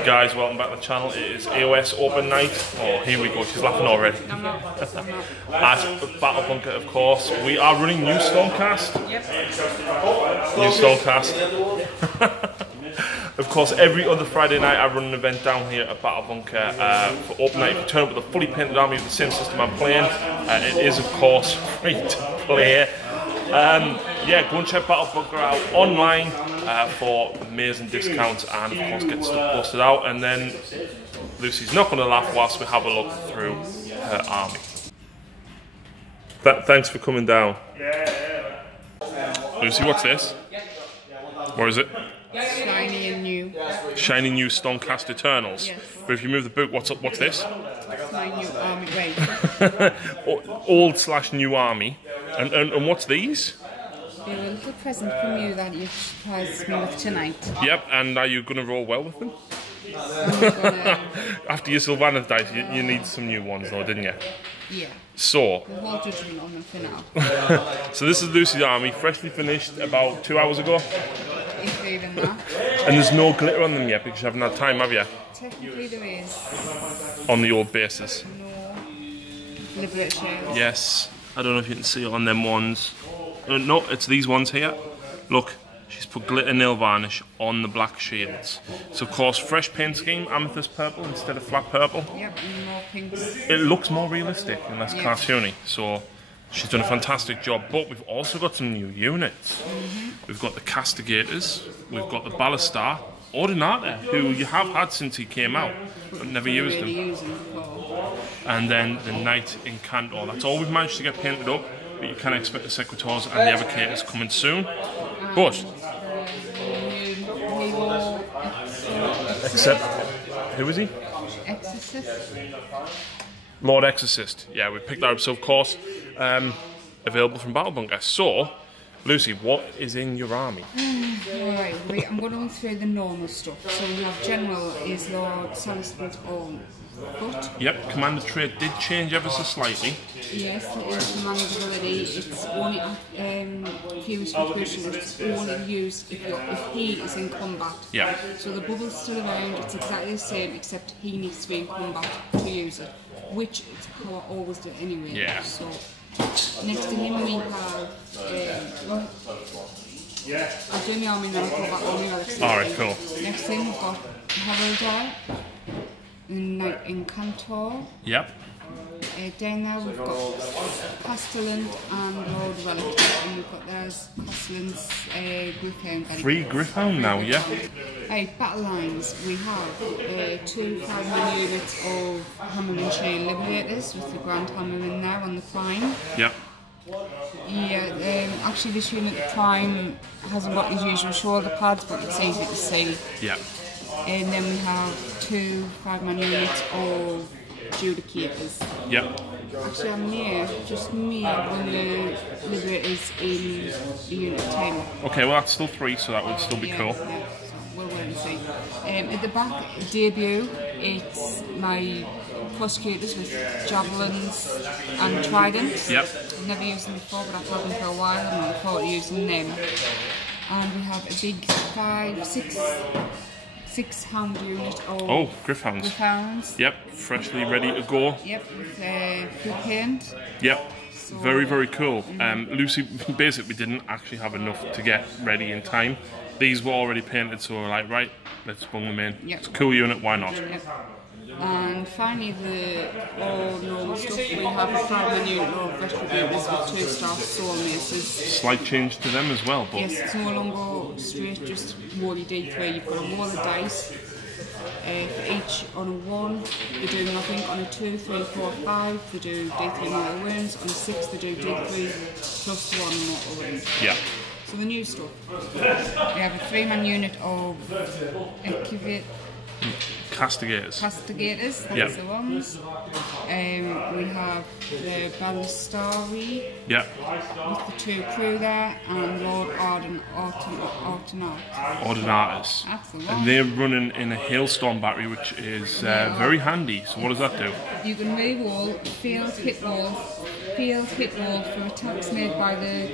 Hi guys, welcome back to the channel. It is AOS Open Night. Oh, here we go, she's laughing already. I'm not. At Battle Bunker, of course. We are running new Stormcast. Yep. New Stormcast. Of course, every other Friday night I run an event down here at Battle Bunker for Open Night. If you turn up with a fully painted army with the same system I'm playing, it is of course free to play. Yeah, go and check Battle Bunker out online for amazing discounts and of course get stuff posted out. And then Lucy's not going to laugh whilst we have a look through her army. Thanks for coming down. Lucy, what's this? What is it? Shiny and new. Shiny new Stormcast Eternals. Yes. But if you move the book, what's this? My new army raid. Old/new army. And what's these? They're a little present from you that you've surprised me with tonight. Yep, and are you going to roll well with them? After your Sylvanas dice, you need some new ones though, didn't you? Yeah. So, We'll hold judgment on them for now. so this is Lucy's army, freshly finished about 2 hours ago. If even that. And there's no glitter on them yet because you haven't had time, have you? Technically there is On the old bases. no Liberator shields. Yes, I don't know if you can see it on them ones. No, it's these ones here. Look, she's put glitter nail varnish on the black shields. So of course, fresh paint scheme, amethyst purple instead of flat purple. Yep, and more pinks. It looks more realistic and less cartoony. So she's done a fantastic job. But we've also got some new units. We've got the Castigators, we've got the Ballistar, Ordinata, who you have had since he came out, but never used Really him. using before. And then the Knight Incantor. That's all we've managed to get painted up. But you can expect the Secretors and the Evocators coming soon. But except, who is he? Exorcist. Lord Exorcist. Yeah, we picked that up. So of course, available from Battle Bunker. So, Lucy, what is in your army? Alright, I'm going to run through the normal stuff. So we have General is Lord Salisbury's own foot. Yep, Commander trait did change ever so slightly. Yes, it is command ability. It's only fused conclusion. It's only used if he is in combat. Yeah. So the bubble's still around. It's exactly the same, except he needs to be in combat to use it, which is how I always do anyway. Yeah. So next to him we have. I'll do my army now. I'll go back on my Alex. Alright, cool. Next thing we've got Heraldry, the Knight Incantor. Yep. Down there we've got Castellan and Lord Relic, and we've got there's Castellan's Gryphound. Free Gryphound now, yeah. Battle lines, we have 2 5-man units of Hammer and Chain Liberators with the Grand Hammer in there on the Prime. Yep. Yeah, actually this unit, the Prime, hasn't got his usual shoulder pads, but it's easy to see. Yep. And then we have 2 5-man units of Judicators. Yep. Actually, I'm near, just near when the Liberators in the unit 10. Okay, well that's still 3, so that would still be cool. Yeah, so we'll wait and see. At the back, debut, it's my prosecutors with javelins and tridents. Yep. I've never used them before, but I've had them for a while and I thought of using them. And we have a big 6 hound unit of Gryphounds. Yep, freshly ready to go. Yep, with full paint. Yep, So, very, very cool. Lucy, basically didn't actually have enough to get ready in time. These were already painted, so we're like, right, let's bung them in. Yep. It's a cool unit, why not? Yep. And finally, the all normal stuff, we have a 5-man unit of Retributors with 2-star soul maces. Slight change to them as well, but Yes, it's no longer straight, just rolly D3. You've got a roll of dice. For each on a 1, they do nothing. On a 2, 3, 4, 5, they do D3 mortal wounds. On a 6, they do D3 plus 1 mortal wounds. yeah. So the new stuff. We have a 3-man unit of Castigators. Castigators, that's Yep. the ones. We have the Ballistari Yeah. with the 2 crew there, and Lord Ordinatus. That's the one. And they're running in a hailstorm battery, which is very handy. So what does that do? You can re-roll field hit roll for attacks made by the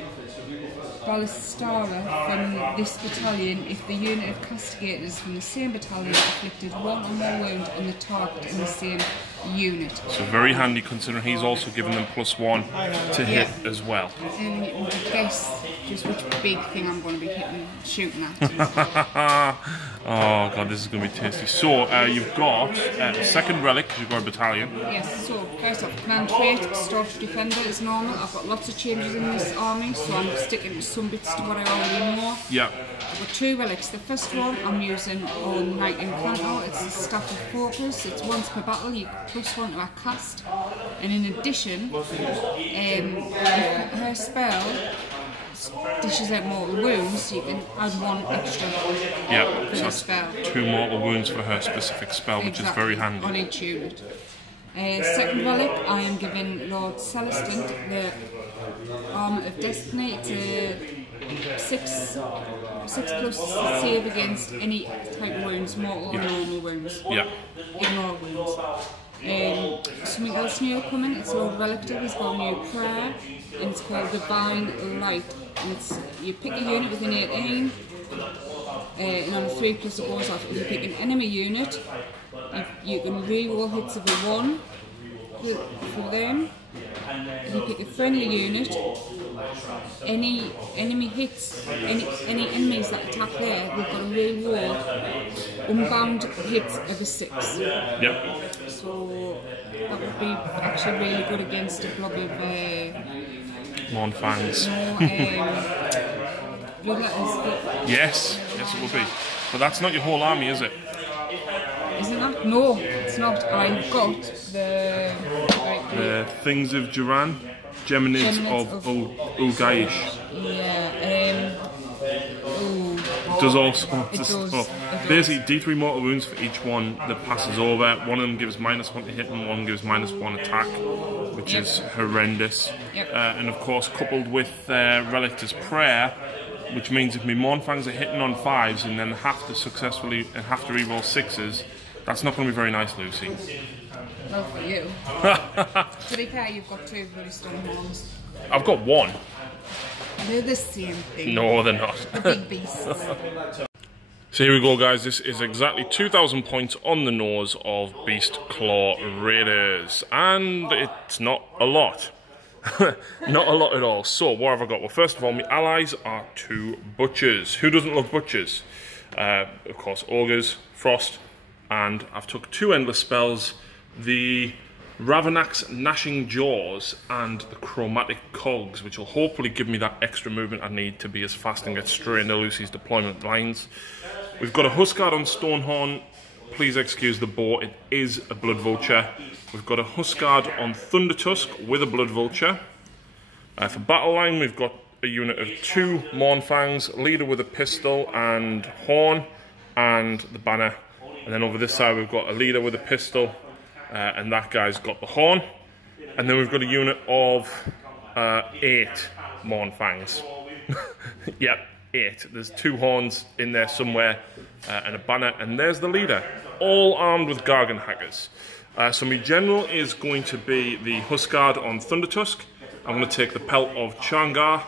Ballistara from this battalion if the unit of castigators from the same battalion inflicted one or more wounds on the target in the same unit. So very handy considering he's also given them +1 to hit as well. And you can guess just which big thing I'm going to be shooting at. Oh god, this is going to be tasty. So you've got second relic, you've got a battalion. Yes, so first off, command trait, Storage Defender is normal. I've got lots of changes in this army, so I'm sticking to some bits to what I already know. Yeah. I've got 2 relics. The first one I'm using on Knight Encounter. It's the Staff of Focus. It's once per battle, you get +1 to a cast. And in addition, her spell dishes out mortal wounds, you can add 1 extra for the spell. 2 mortal wounds for her specific spell, which is very handy. On each unit. Second relic, I am giving Lord Celestin the Armour of Destiny. It's a 6+ save against any type of wounds, mortal or normal wounds. Yeah. Ignore wounds. Something else new coming, it's Lord Relictive, he's got a new prayer, and it's called Divine Light. And it's, you pick a unit within 18, and on a 3+ it goes off. If you pick an enemy unit, you can reroll hits of a 1 for them. If you pick a friendly unit, any enemy hits, any enemies that attack there, they've got to reroll unbound hits of a 6. Yep. So that would be actually really good against a blob of Mournfangs. Bloodletters. Yes, it will be. But that's not your whole army, is it? Isn't that? No, it's not. I've got the Things of Duran, Geminids of Ugaish. Yeah. Does all sorts of stuff. Basically, D3 mortal wounds for each one that passes over. One of them gives -1 to hit and one gives -1 attack, which is horrendous. Yep. And of course, coupled with Relictor's Prayer, which means if my Mournfangs are hitting on 5s and then have to reroll 6s, that's not going to be very nice, Lucy. Well, for you. To be fair, you've got 2 bloody Stormhorns. I've got 1. They're the same thing. No, they're not. The big beasts. So here we go, guys. This is exactly 2,000 points on the nose of Beastclaw Raiders. And it's not a lot. Not a lot at all. So, what have I got? Well, first of all, my allies are 2 Butchers. Who doesn't love Butchers? Of course, Ogres, Frost, and I've took 2 endless spells. The Ravanax Gnashing Jaws and the Chromatic Cogs, which will hopefully give me that extra movement I need to be as fast and get straight into Lucy's deployment lines. We've got a Huskard on Stonehorn. Please excuse the bow, it is a Blood Vulture. We've got a Huskard on Thundertusk with a Blood Vulture. For battle line, we've got a unit of 2 Mournfangs, leader with a pistol and horn, and the banner. And then over this side, we've got a leader with a pistol, and that guy's got the horn. And then we've got a unit of 8 Mournfangs. Yep, 8. There's 2 horns in there somewhere, and a banner, and there's the leader, all armed with Gargan Hackers. So my general is going to be the Huskard on Thundertusk. I'm going to take the Pelt of Changar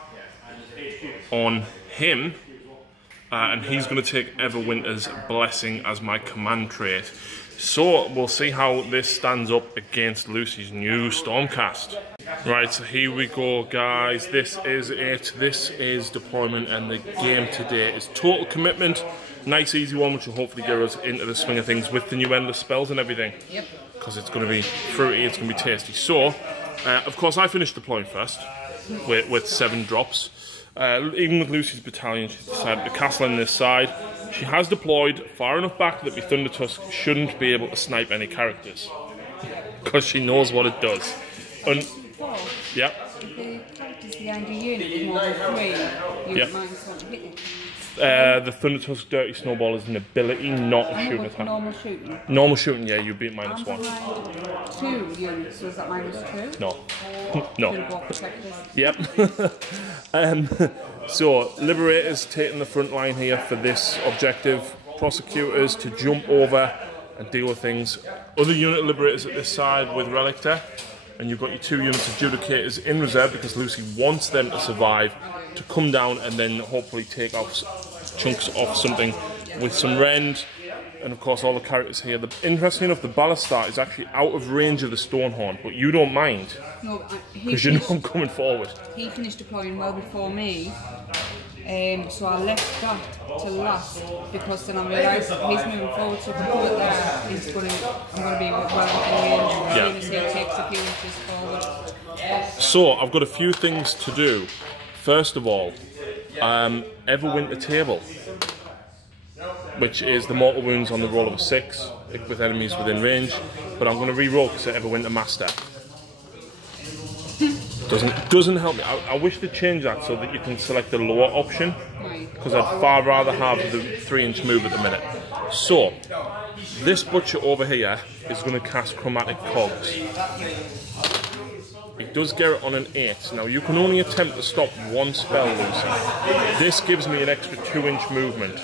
on him, and he's going to take Everwinter's Blessing as my command trait. So we'll see how this stands up against Lucy's new Stormcast. Right, so here we go, guys. This is it. This is deployment, and the game today is Total Commitment. Nice, easy one, which will hopefully get us into the swing of things with the new endless spells and everything. Yep. Because it's going to be fruity, it's going to be tasty. So, of course, I finished deploying first with 7 drops. Even with Lucy's battalion, she's decided to castle on this side. She has deployed far enough back that the Thundertusk shouldn't be able to snipe any characters. Because she knows what it does. Yep. If the character's behind your unit is more than 3, you Yep. might want to hit it. The Thundertusk Dirty Snowball is an ability, not a shoot attack. Normal shooting. Normal shooting, yeah, you beat -1. 2 units, so is that -2? No. No. Yep. So, Liberators taking the front line here for this objective. Prosecutors to jump over and deal with things. Other unit Liberators at this side with Relictor. and you've got your 2 units of Judicators in reserve because Lucy wants them to survive, to come down and then hopefully take off chunks off something with some rend, and of course all the characters here. Interesting enough, the Ballastar is actually out of range of the Stonehorn, but you don't mind. No, because you know I'm coming forward. He finished deploying well before me, so I left that to last because then I realised he's moving forward, so if I put it there, I'm going to be well within range as soon as he takes a few inches forward. So I've got a few things to do. First of all, Everwinter Table, which is the mortal wounds on the roll of a 6 with enemies within range, but I'm going to re-roll because it's Everwinter Master. Doesn't help me. I wish to change that so that you can select the lower option, because I'd far rather have the 3-inch move at the minute. So this butcher over here is going to cast Chromatic Cogs. It does get it on an 8. Now you can only attempt to stop 1 spell, Lucy. This gives me an extra 2-inch movement.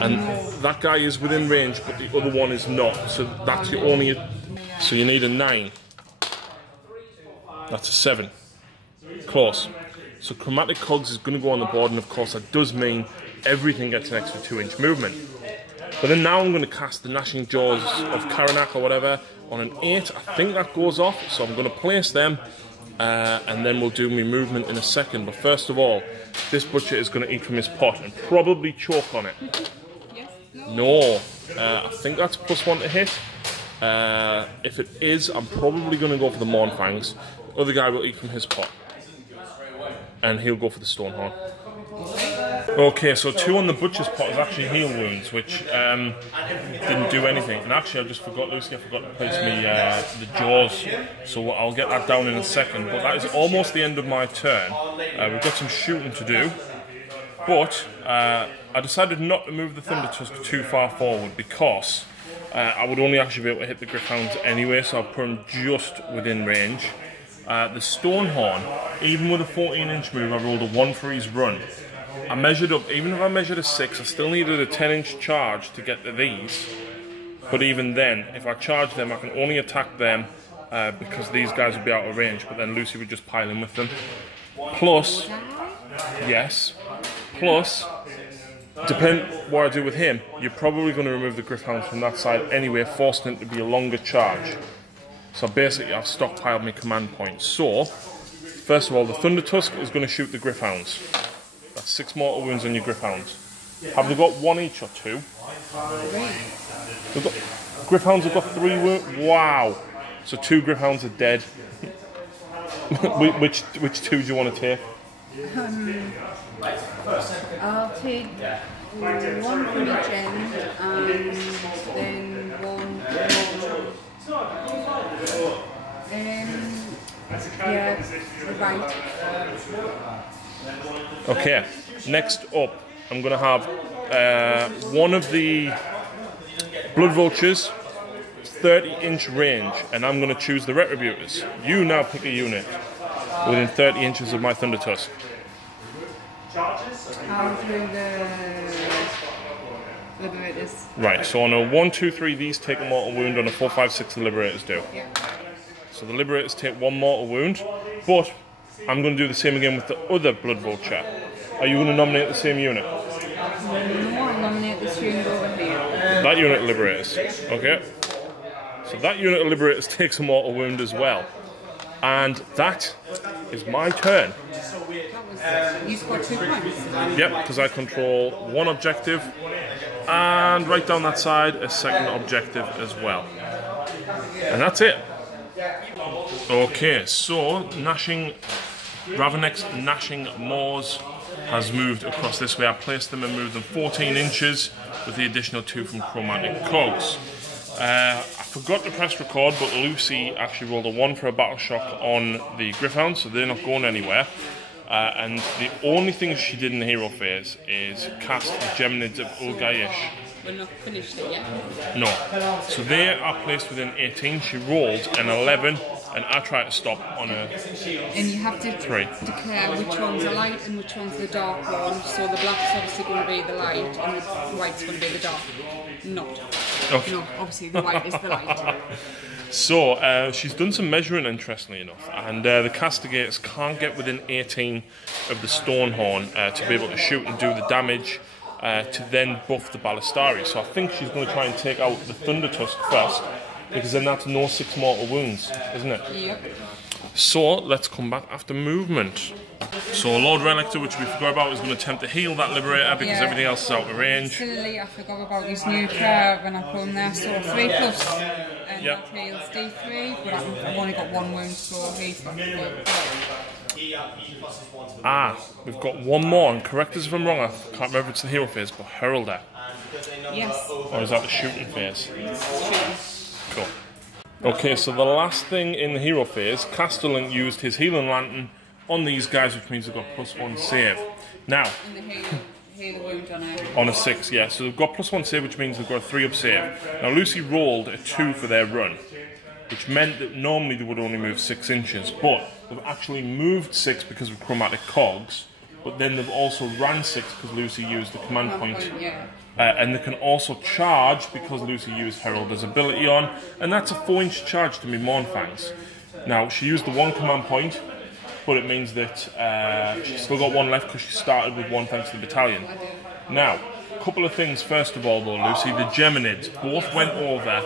And that guy is within range, but the other one is not. So that's your only. So you need a 9. That's a 7. Close. So Chromatic Cogs is going to go on the board, and of course that does mean everything gets an extra 2-inch movement. But then now I'm going to cast the Gnashing Jaws of Karanak or whatever on an 8. I think that goes off, so I'm going to place them, and then we'll do my movement in a second. But first of all, this butcher is going to eat from his pot and probably choke on it. Yes? No. I think that's +1 to hit. If it is, I'm probably going to go for the Mournfangs. The other guy will eat from his pot, and he'll go for the Stonehorn. Okay, so 2 on the butcher's pot is actually heal wounds, which didn't do anything. And actually, I just forgot, Lucy, I forgot to place me the jaws, so I'll get that down in a second. But that is almost the end of my turn. We've got some shooting to do, but I decided not to move the Thunder Tusk too far forward because I would only actually be able to hit the Gryph-hounds anyway, so I'll put them just within range. The Stonehorn, even with a 14-inch move, I rolled a 1 for his run. I measured up, even if I measured a 6, I still needed a 10-inch charge to get to these. But even then, if I charge them, I can only attack them because these guys would be out of range, but then Lucy would just pile in with them. Plus, yes, plus, depending what I do with him, you're probably going to remove the Gryph-hounds from that side anyway, forcing it to be a longer charge. So basically, I've stockpiled my command points. So, first of all, the Thunder Tusk is going to shoot the Gryph-hounds. That's 6 mortal wounds on your Gryph-hounds. Have they got 1 each or 2? Gryph-hounds have got 3 wounds. Wow! So 2 Gryph-hounds are dead. which 2 do you want to take? I'll take 1 from each end, and then 1 yeah, right. Okay, next up, I'm going to have one of the Blood Vultures, 30-inch range, and I'm going to choose the Retributors. You now pick a unit within 30 inches of my Thunder Tusk. I'll do the Liberators. Right, so on a 1, 2, 3, these take a mortal wound. On a 4, 5, 6, the Liberators do. Yeah. So the Liberators take 1 mortal wound, but I'm going to do the same again with the other Blood Vulture. Are you going to nominate the same unit? No, I'll nominate this unit over here. That unit of Liberators. Okay. So that unit of Liberators takes a mortal wound as well. And that is my turn. You scored 2 points. Yep, because I control 1 objective, and right down that side a 2nd objective as well. And that's it. Okay, so Ravenek's Gnashing Maws has moved across this way. I placed them and moved them 14 inches with the additional 2 from Chromatic Cogs. I forgot to press record, but Lucy actually rolled a 1 for a battle shock on the Gryph-hounds, so they're not going anywhere. And the only thing she did in the hero phase is cast the Geminids of Ulgayish. We're not finished it yet. No. So they are placed within 18. She rolled an 11, and I tried to stop on a 3. And you have to declare which one's the light and which one's the dark one. So the black's obviously going to be the light, and the white's going to be the dark. Not. You know, obviously the white is the light. So, she's done some measuring, interestingly enough, and the castigators can't get within 18 of the Stonehorn to be able to shoot and do the damage to then buff the Ballistari. So I think she's going to try and take out the Thunder Tusk first, because then that's no 6 mortal wounds, isn't it? Yep. So, let's come back after movement. So, Lord Relictor, which we forgot about, is going to attempt to heal that Liberator because everything else is out of range. Silly, I forgot about his new curve when I put him there, so 3+. And that heals D3, but I've only got 1 wound, so he's got 4. We've got one more, and correct us if I'm wrong, I can't remember if it's the hero phase, but Heralder. Yes. Or is that the shooting phase? Shooting. Cool. Okay, so the last thing in the hero phase, Castellan used his healing lantern on these guys, which means they've got +1 save. Now, And the heal wound on a 6, yeah. So they've got +1 save, which means they've got a 3-up save. Now Lucy rolled a 2 for their run, which meant that normally they would only move 6 inches, but they've actually moved 6 because of chromatic cogs, but then they've also ran 6 because Lucy used the command point. And they can also charge because Lucy used Herald's ability on, and that's a 4-inch charge to me Mournfangs. Now, she used the 1 command point, but it means that she's still got 1 left because she started with 1 thanks to the battalion. Now, a couple of things first of all though, Lucy. The Geminids both went over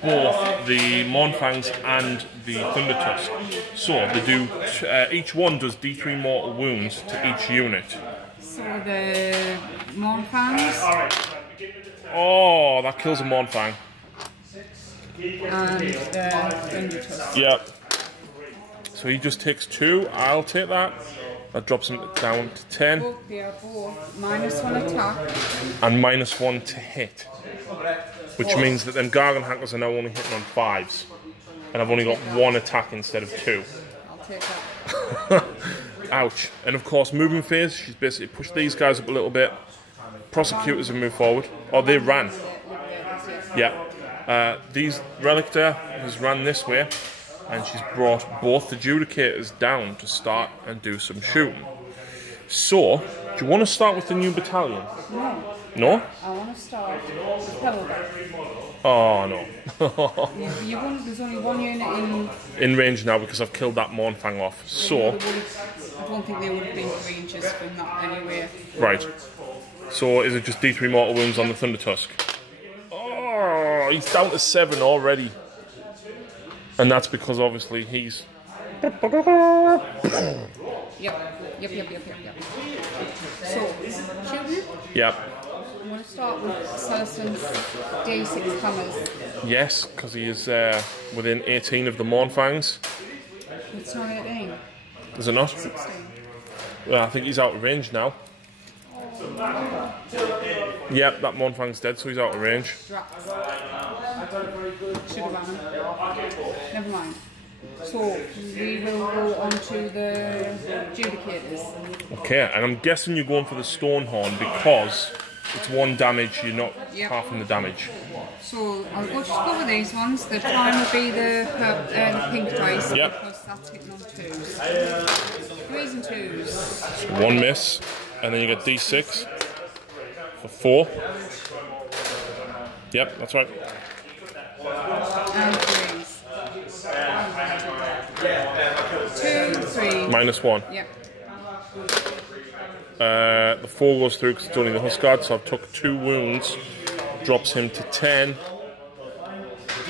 both the Mournfangs and the Thunder Tusk. So, they do, each one does D3 mortal wounds to each unit. So the Mournfangs. Oh, that kills a Mournfang. And the Thunder Tusk. Yep. So he just takes 2. I'll take that. That drops him down to 10. They are both -1 attack. And -1 to hit. Which means that them Gargan Hackers are now only hitting on 5s. And I've only got 1 attack instead of 2. I'll take that. Ouch. And of course, movement phase, she's basically pushed these guys up a little bit. Prosecutors have moved forward. Oh, they ran. Yeah. These Relictor has ran this way, and she's brought both the Judicators down to start and do some shooting. So, do you want to start with the new battalion? No. No? I want to start with Heraldor. Oh, no. There's only 1 unit in range now because I've killed that Mournfang off. So, I don't think they would have been ranges from that anyway. right. So, is it just D3 mortal wounds on the Thunder Tusk? Oh, he's down to 7 already. And that's because obviously he's... Yep. So, shooting? Yep. I'm going to start with Celestin's D6 hammers. Yes, because he is within 18 of the Mournfangs. It's not 18. Is it not? 16. Well, I think he's out of range now. Yep, that Mournfang's dead, so he's out of range. Drax. Should have ran him. Never mind. So, we will go on to the Judicators. Okay, and I'm guessing you're going for the Stonehorn because it's 1 damage, you're not halving the damage. So, I'll just go with these ones. The prime will be the pink dice because that's hitting on 2s. 3s and 2s. So 1 miss, and then you get D6 for 4. Yep, that's right. And 3s. 2, 3. -1. Yep. The 4 goes through because it's only the Huskard, so I've took 2 wounds. Drops him to 10.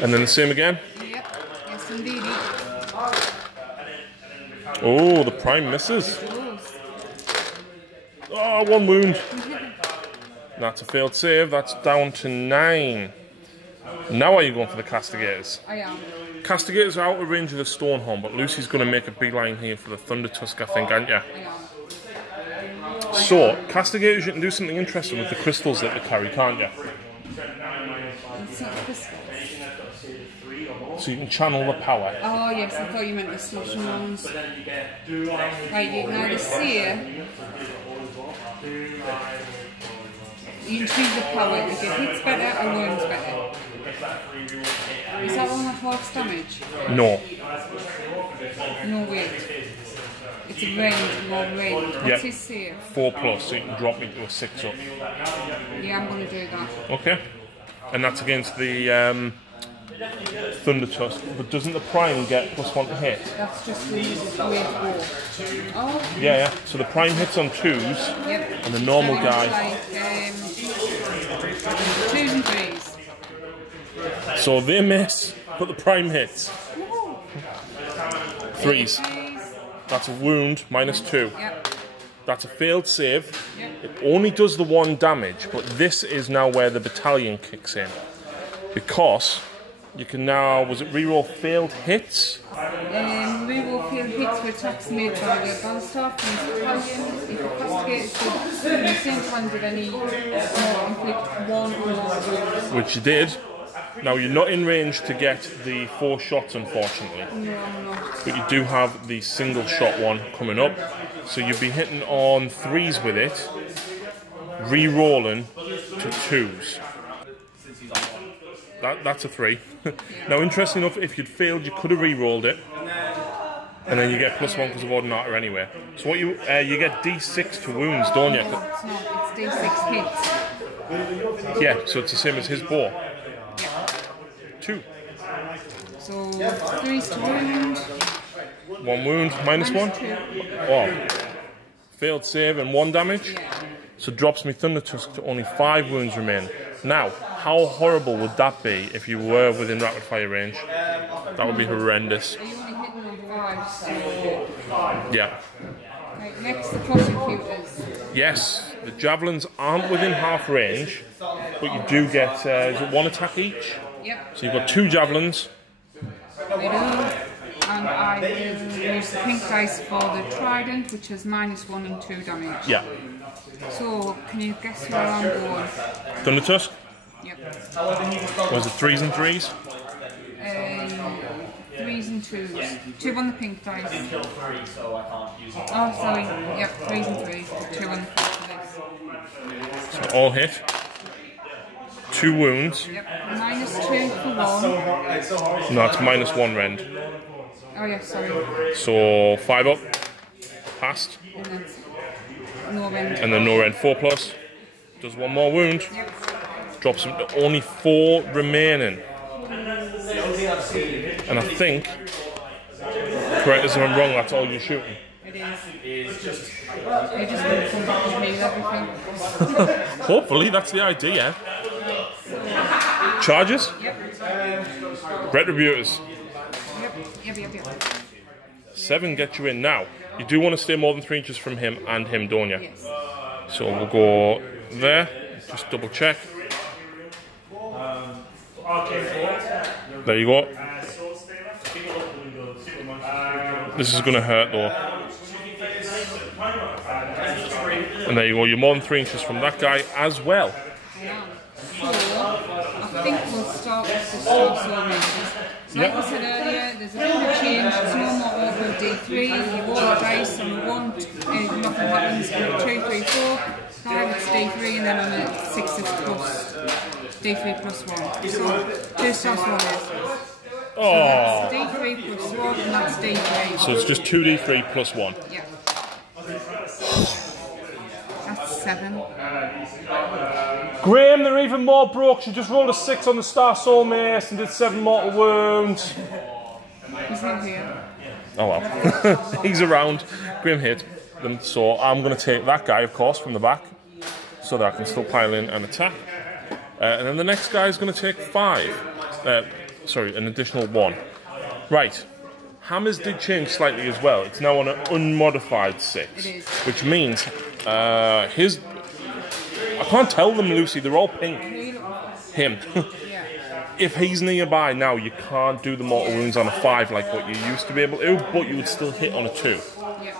And then the same again. Yep. Yes, indeed. Oh, the prime misses. Oh, 1 wound. That's a failed save. That's down to 9. Now are you going for the Castigators? I am. Castigators are out of range of the Stonehorn, but Lucy's going to make a beeline here for the Thunder Tusk, I think, aren't you? I am. So, Castigators, you can do something interesting with the crystals that they carry, can't you? It's not crystals. So you can channel the power. Oh yes, I thought you meant the slushing ones. Right, you can either sear. You can choose the power if it hits better or wounds better. Is that one that half damage? No. No, wait. It's a range, more range. What's his sear? 4+, so you can drop me to a 6 up. Yeah, I'm going to do that. Okay. And that's against the Thunder Tusk. But doesn't the Prime get +1 to hit? That's just the wave 4. Oh. Yeah. So the Prime hits on 2s, Yep. and the normal guy. Like, 2s and 3s. So they miss, but the Prime hits. No. 3s. That's a wound, -2. Yep. That's a failed save. Yep. It only does the 1 damage, but this is now where the battalion kicks in. Because you can now, was it reroll failed hits? Reroll failed hits for attacks made by the battle staff and the battalion. If you castigate the same kind of any inflict 1 or more. Which you did. Now you're not in range to get the 4 shots, unfortunately. No, I'm not. But you do have the single shot one coming up. So you'll be hitting on 3s with it, re-rolling to 2s. That's a 3. Now, interesting enough, if you'd failed, you could have re-rolled it, and then you get +1 because of Ordinata anyway. So what you get D6 to wounds, don't you? No, it's not. It's D6 hits. Yeah, so it's the same as his bow. 2. So 3s to wound. 1 wound, -1. -2. Oh, failed save and 1 damage. Yeah. So drops me Thunder Tusk to only 5 wounds remain. Now, how horrible would that be if you were within rapid fire range? That would be horrendous. Are you only hitting on 5? So... Yeah. Right, next, the prosecutors. Yes, the javelins aren't within half range, but you do get is it 1 attack each? Yep. So you've got 2 javelins. I do. And I will use the pink dice for the trident, which is -1 and 2 damage. Yeah. So, can you guess where I'm going? Thunder Tusk? Yep. Was it 3s and 3s? 3s and 2s. 2 on the pink dice. Oh, sorry. Yep, 3s and 3s. 2 on the pink dice. So all hit. 2 wounds. Yep. -2 for 1. No, it's -1 rend. Oh, yeah, sorry. So 5 up. Passed. And then no rend. And then no rend 4+. Does 1 more wound. Yep. Drops him to only 4 remaining. And I think, correct us if I'm wrong, that's all you're shooting. It is. You're just going to come back and meal everything. Hopefully, that's the idea. Charges? Yep. Retributors. Yep. 7 get you in now. You do want to stay more than 3 inches from him and him, don't you? Yes. So we'll go there. Just double check. There you go. This is going to hurt though. And there you go. You're more than 3 inches from that guy as well. I am. So, I think we'll start with the Stormcast ranges. Like I said earlier, there's a bit of a change. It's no more open D3. You roll the dice on a 1, nothing happens. On a 2, 3, 4, 5, it's D3, and then on a 6, it's plus D3 +1. So, 2 Stormcast. Oh. So that's D3 +1, and that's D3. So it's just 2d3 +1. Yeah. That's 7. Graham, they're even more broke. She just rolled a 6 on the Star Soul Mace and did 7 mortal wounds. He's not here. Oh well. He's around. Graham hit them, so I'm going to take that guy, of course, from the back, so that I can still pile in and attack. And then the next guy is going to take 5. Sorry, an additional 1. Right. Hammers did change slightly as well. It's now on an unmodified 6. It is. Which means his... I can't tell them, Lucy. They're all pink. Him. Yeah. If he's nearby now, you can't do the mortal wounds on a 5 like what you used to be able to, but you would still hit on a 2. Yeah.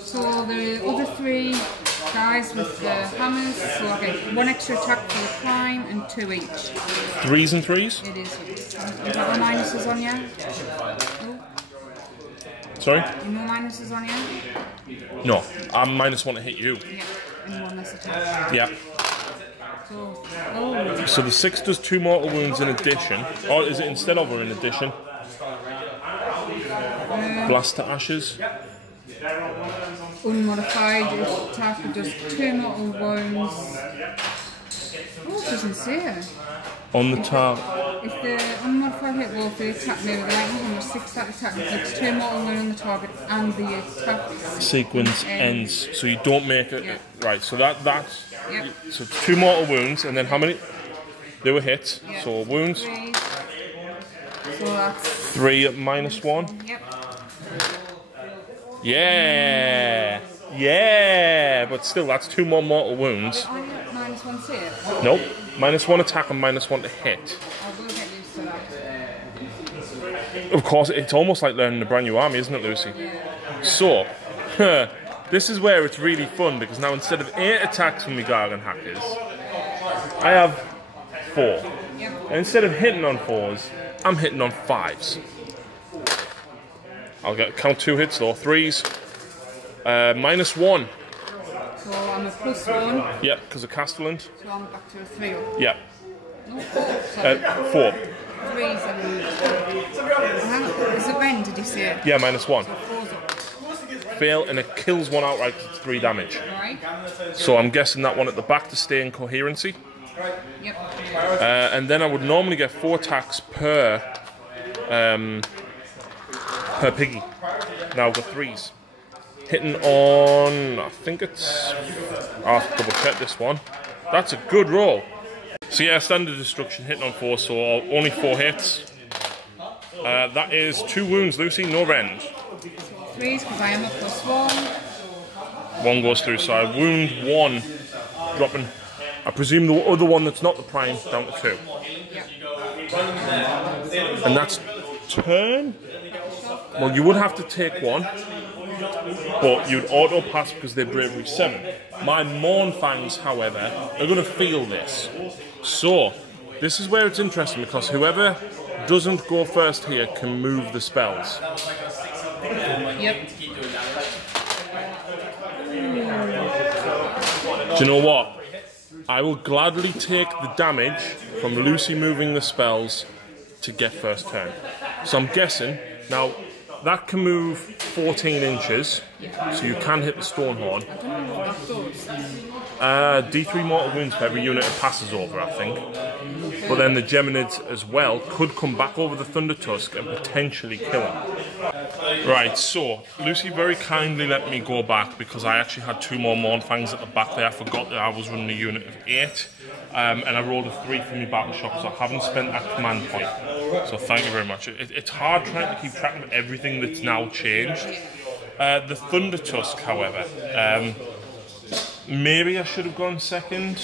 So the other 3 guys with the hammers, so okay, 1 extra attack for the prime and 2 each. 3s and 3s? It is. You got no minuses on you? No? Sorry? You no minuses on you? No, I'm -1 to hit you. Yeah, and 1 less attack. Yeah. So, oh. So the 6 does 2 mortal wounds in addition. Or is it instead of or in addition? Blast to ashes. Unmodified attack with just 2 mortal wounds. Oh, it doesn't say. On the top. If the unmodified hit roll for the attack made with the lightning hammer 6 that attack inflicts 2 mortal wounds on the target and the attack sequence ends. So you don't make it. Yeah. Right, so that's. Yep. So it's 2 mortal wounds, and then how many? They were hits. Yep. So wounds. 3. So that's 3 at -1. Yep. Yeah. Yeah, but still, that's 2 more mortal wounds. Are you -1 save? Nope. -1 attack and -1 to hit. I will get used to that. Of course, it's almost like learning a brand new army, isn't it, Lucy? Yeah. So, this is where it's really fun, because now instead of 8 attacks from the Gargan Hackers, I have 4. Yep. And instead of hitting on 4s, I'm hitting on 5s. I'll count 2 hits though, 3s. -1. So I'm a +1. Yep, because of Castellan. So I'm back to a 3. Yep. No, 4. Sorry. 4. 3's and is it when did you say? Yeah, -1. So 4's up. Fail, and it kills one outright because it's 3 damage. Right. So I'm guessing that one at the back to stay in coherency. Yep. And then I would normally get 4 attacks per piggy. Now I've got 3s. Hitting on, I think it's, I'll have to double check this one. That's a good roll. So yeah, standard destruction, hitting on 4, so only 4 hits. That is 2 wounds, Lucy, no rend. 3's because I am a +1. 1 goes through, so I wound 1, dropping, I presume the other one that's not the prime, down to 2. Yep. And that's turn? Well, you would have to take 1. But you'd auto pass because they're bravery 7. My Mournfangs, however, are going to feel this. So, this is where it's interesting because whoever doesn't go first here can move the spells. Yep. Do you know what? I will gladly take the damage from Lucy moving the spells to get first turn. So I'm guessing, now, that can move 14 inches, so you can hit the Stonehorn. I don't know what that does. D3 mortal wounds for every unit it passes over, I think. But then the Geminids as well could come back over the Thunder Tusk and potentially kill him. Right, so Lucy very kindly let me go back because I actually had 2 more Mournfangs at the back there. I forgot that I was running a unit of 8. And I rolled a 3 for my battle shock, so I haven't spent that command point. So thank you very much. It's hard trying to keep track of everything that's now changed. The Thunder Tusk, however, maybe I should have gone second,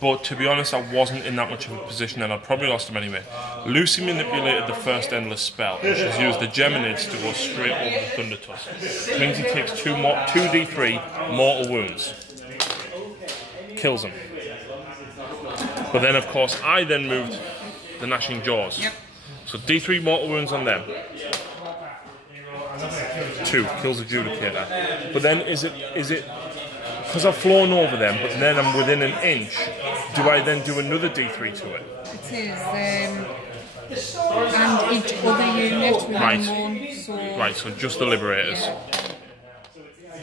but to be honest, I wasn't in that much of a position and I probably lost him anyway. Lucy manipulated the first endless spell, and she's used the Geminids to go straight over the Thunder Tusk. Which means he takes 2d3 mortal wounds. Kills him. But then, of course, I then moved the Gnashing Jaws. Yep. So D3 mortal wounds on them. 2 kills the Judicator. But then, is it because I've flown over them, but then I'm within an inch? Do I then do another D3 to it? It is, and each other unit within Right. 1. So Right. So just the Liberators.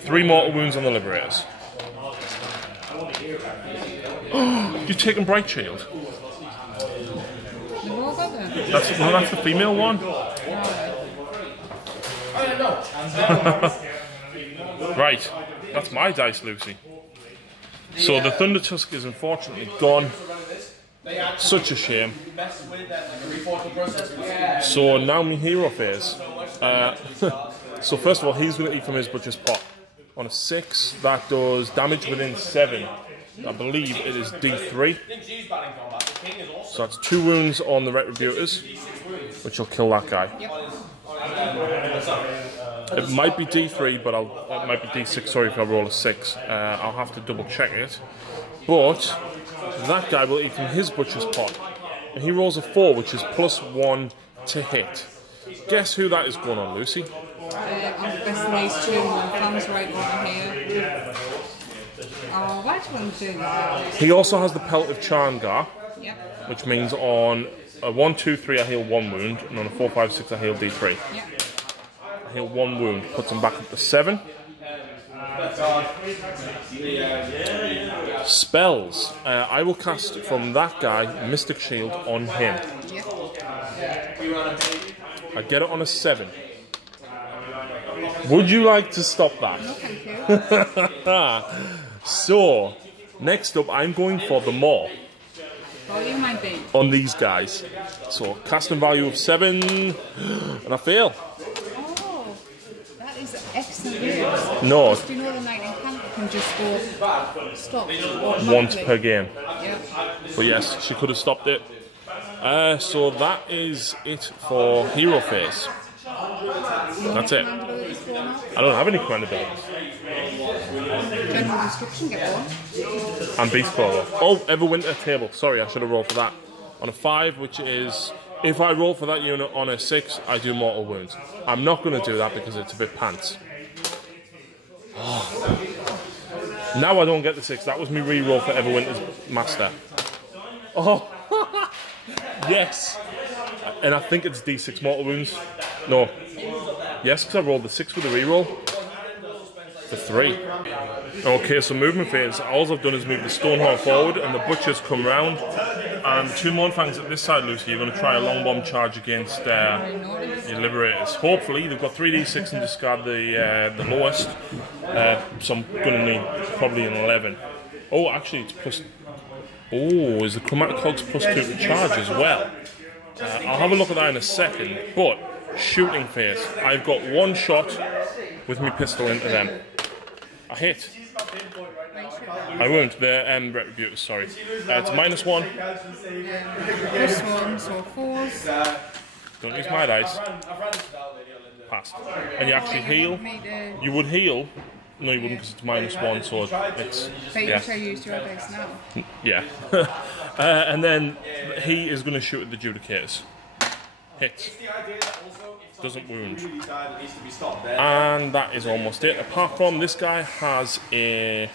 3 mortal wounds on the Liberators. You've taken Bright Shield. You've all got them. That's the female one. Right, that's my dice, Lucy. So the Thunder Tusk is unfortunately gone. Such a shame. So now my hero phase. So first of all, he's going to eat from his butcher's pot. On a 6, that does damage within 7. I believe it is D3. So that's 2 wounds on the Retributors, which will kill that guy. Yep. It might be D3, but it might be D6, sorry if I roll a 6. I'll have to double check it. But that guy will eat from his butcher's pot. And he rolls a 4, which is +1 to hit. Guess who that is going on, Lucy? I'm guessing these 2 Mournfangs right over here. Oh, why do you want to do that? He also has the Pelt of Charngar, Yep. which means on a 1, 2, 3 I heal 1 wound, and on a 4, 5, 6 I heal D3. Yep. I heal 1 wound, puts him back up to 7. Spells. I will cast from that guy Mystic Shield on him. I get it on a 7. Would you like to stop that? No, thank you. So, next up, I'm going for the Maw. Volume might be. On these guys. So, casting value of 7, and I fail. Oh, that is excellent news. No. Do you know the knight in camp can just go stop Once per game. Yeah. But yes, she could have stopped it. So that is it for hero phase. That's it. I don't have any command abilities. General instruction, get one. And Beastclaw. Oh, Everwinter table. Sorry, I should have rolled for that. On a 5, which is... If I roll for that unit on a 6, I do mortal wounds. I'm not going to do that because it's a bit pants. Oh. Now I don't get the 6. That was me re-roll for Everwinter's Master. Oh! Yes! And I think it's D6 mortal wounds. No. Yes, because I rolled the 6 with a re-roll. The 3. Okay, so movement phase. All I've done is move the Stonehorn forward and the Butchers come round. And 2 Mournfangs at this side, Lucy. You're going to try a long bomb charge against your Liberators. Hopefully, they've got 3d6 and discard the lowest. So I'm going to need probably an 11. Oh, actually, it's plus... Oh, is the Chromatic Cogs plus 2 to charge as well? I'll have a look at that in a second. But, shooting phase. I've got 1 shot with my pistol into them. I hit. I won't. The Retributors, sorry. It's -1. Plus 1, so 4s. Don't use my dice. Passed. And you actually heal. You would heal. No, you wouldn't because it's -1, so it's... But you should use your dice now. Yeah. And then he is going to shoot at the Judicators. Hits. Doesn't wound. And that is almost it. Apart from this guy has a...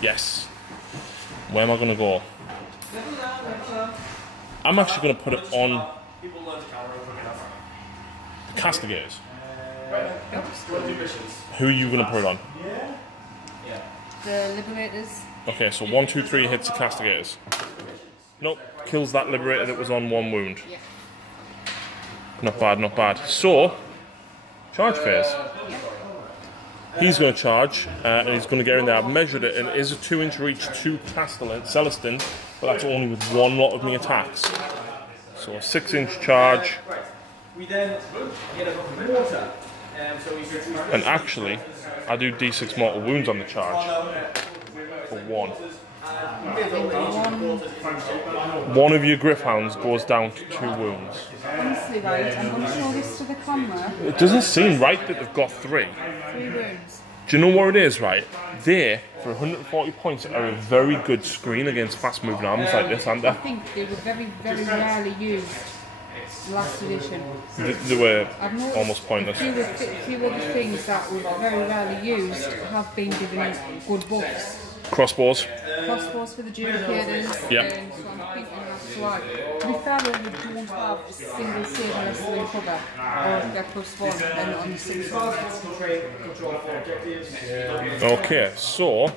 Yes. Where am I going to go? I'm actually going to put it on the Castigators. Who are you going to put it on? The Liberators. Okay, so 1, 2, 3 hits the Castigators. Nope, kills that Liberator that was on 1 wound. Yeah. Not bad, not bad. So, charge phase. He's going to charge, and he's going to get in there. I've measured it, and it is a 2-inch reach to Celestin, but that's only with 1 lot of me attacks. So a 6-inch charge. And actually, I do D6 mortal wounds on the charge. For 1. One of your Griffhounds goes down to 2 wounds. Honestly, right, I'm going to show this to the camera. It doesn't seem right that they've got 3. 3 wounds. Do you know what it is, right? They, for 140 points, are a very good screen against fast-moving armies like this, aren't they? I think they were very, very rarely used last edition. They were almost pointless. A few of the things that were very rarely used have been given good buffs. Crossbows. Crossbows for the Judicators. Yeah. So I'm thinking that's why. To be fair, we don't have a single save unless they're in cover. Or they're +1, then on the 6 ones. Okay, so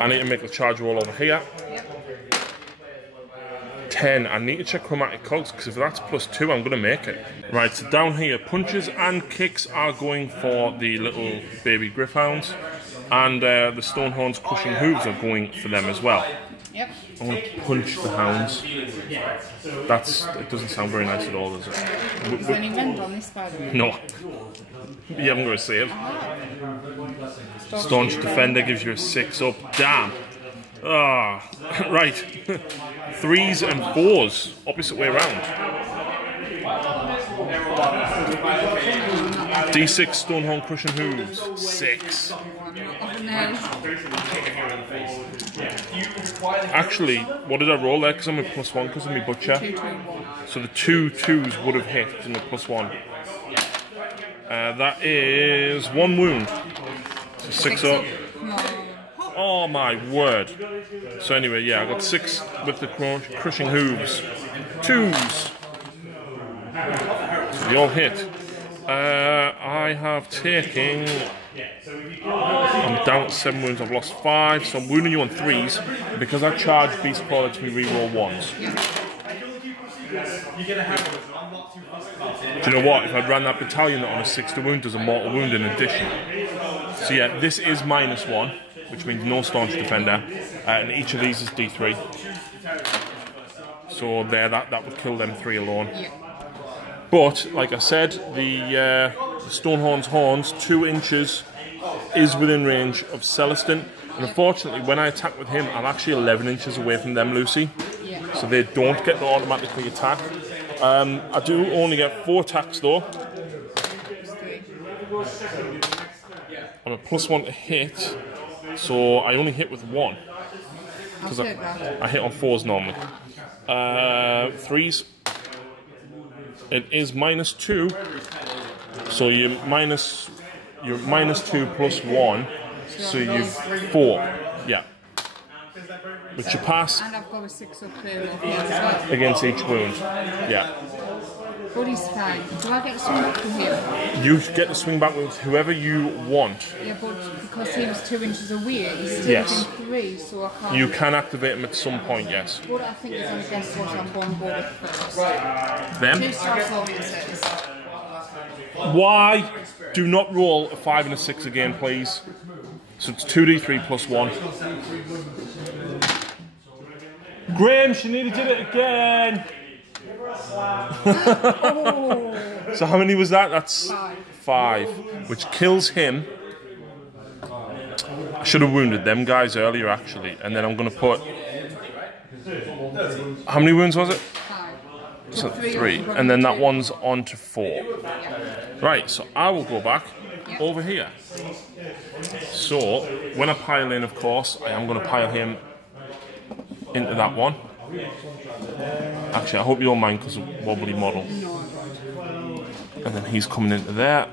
I need to make a charge roll over here. Yep. 10. I need to check Chromatic Cogs because if that's +2, I'm going to make it. Right, so down here, punches and kicks are going for the little baby Griffhounds, and the Stonehorn's Crushing Hooves are going for them as well. Yep. I want to punch the hounds. It doesn't sound very nice at all, does it? Is there any rend on this, by the way? No. You haven't got a save. Staunch Defender gives you a 6 up. Damn. Ah, right. 3s and 4s, opposite way around. D6 Stonehorn Crushing Hooves, 6. Actually, what did I roll there? Because I'm a +1 because of my Butcher. 2, 2, 1. So the 2 2s would have hit in the +1. That is 1 wound. So 6 up. Oh my word. So anyway, yeah, I got 6 with the Crushing Hooves. 2s. So they all hit. I have taken... I'm down to 7 wounds, I've lost 5, so I'm wounding you on 3s. Because I charge Beastclaw lets me reroll 1s. Do you know what? If I'd ran that battalion on a 6 to wound, there's a mortal wound in addition. So yeah, this is -1, which means no staunch defender, and each of these is D3. So there, that would kill them 3 alone. But, like I said, the Stonehorn's horns, 2 inches, is within range of Celestin. And unfortunately, when I attack with him, I'm actually 11 inches away from them, Lucy. So they don't get to automatically attack. I do only get 4 attacks, though. On a +1 to hit, so I only hit with 1. Because I hit on 4s normally. 3s. It is -2, so you're -2 plus 1, so you've 4. Yeah. Which you pass. And I've got a 6 up there as well. Against each wound. Yeah. But he's fine. Do I get to swing back to him? You get to swing back with whoever you want. Yeah, but because he was 2 inches away, he's still within 3, so I can't... You can activate him at some point, yes. What I think is, I guess, what I'm going to go with first. Them? 2 strikes audiences. Why? Do not roll a 5 and a 6 again, please. So it's 2d3 plus 1. Graham, she nearly did it again! So how many was that? That's 5. Which kills him. I should have wounded them guys earlier, actually. And then I'm going to put... How many wounds was it? 5. So 3. And then that one's on to 4. Right, so I will go back over here. So, when I pile in, of course, I am going to pile him into that one. Actually, I hope you don't mind because of wobbly model. And then he's coming into there.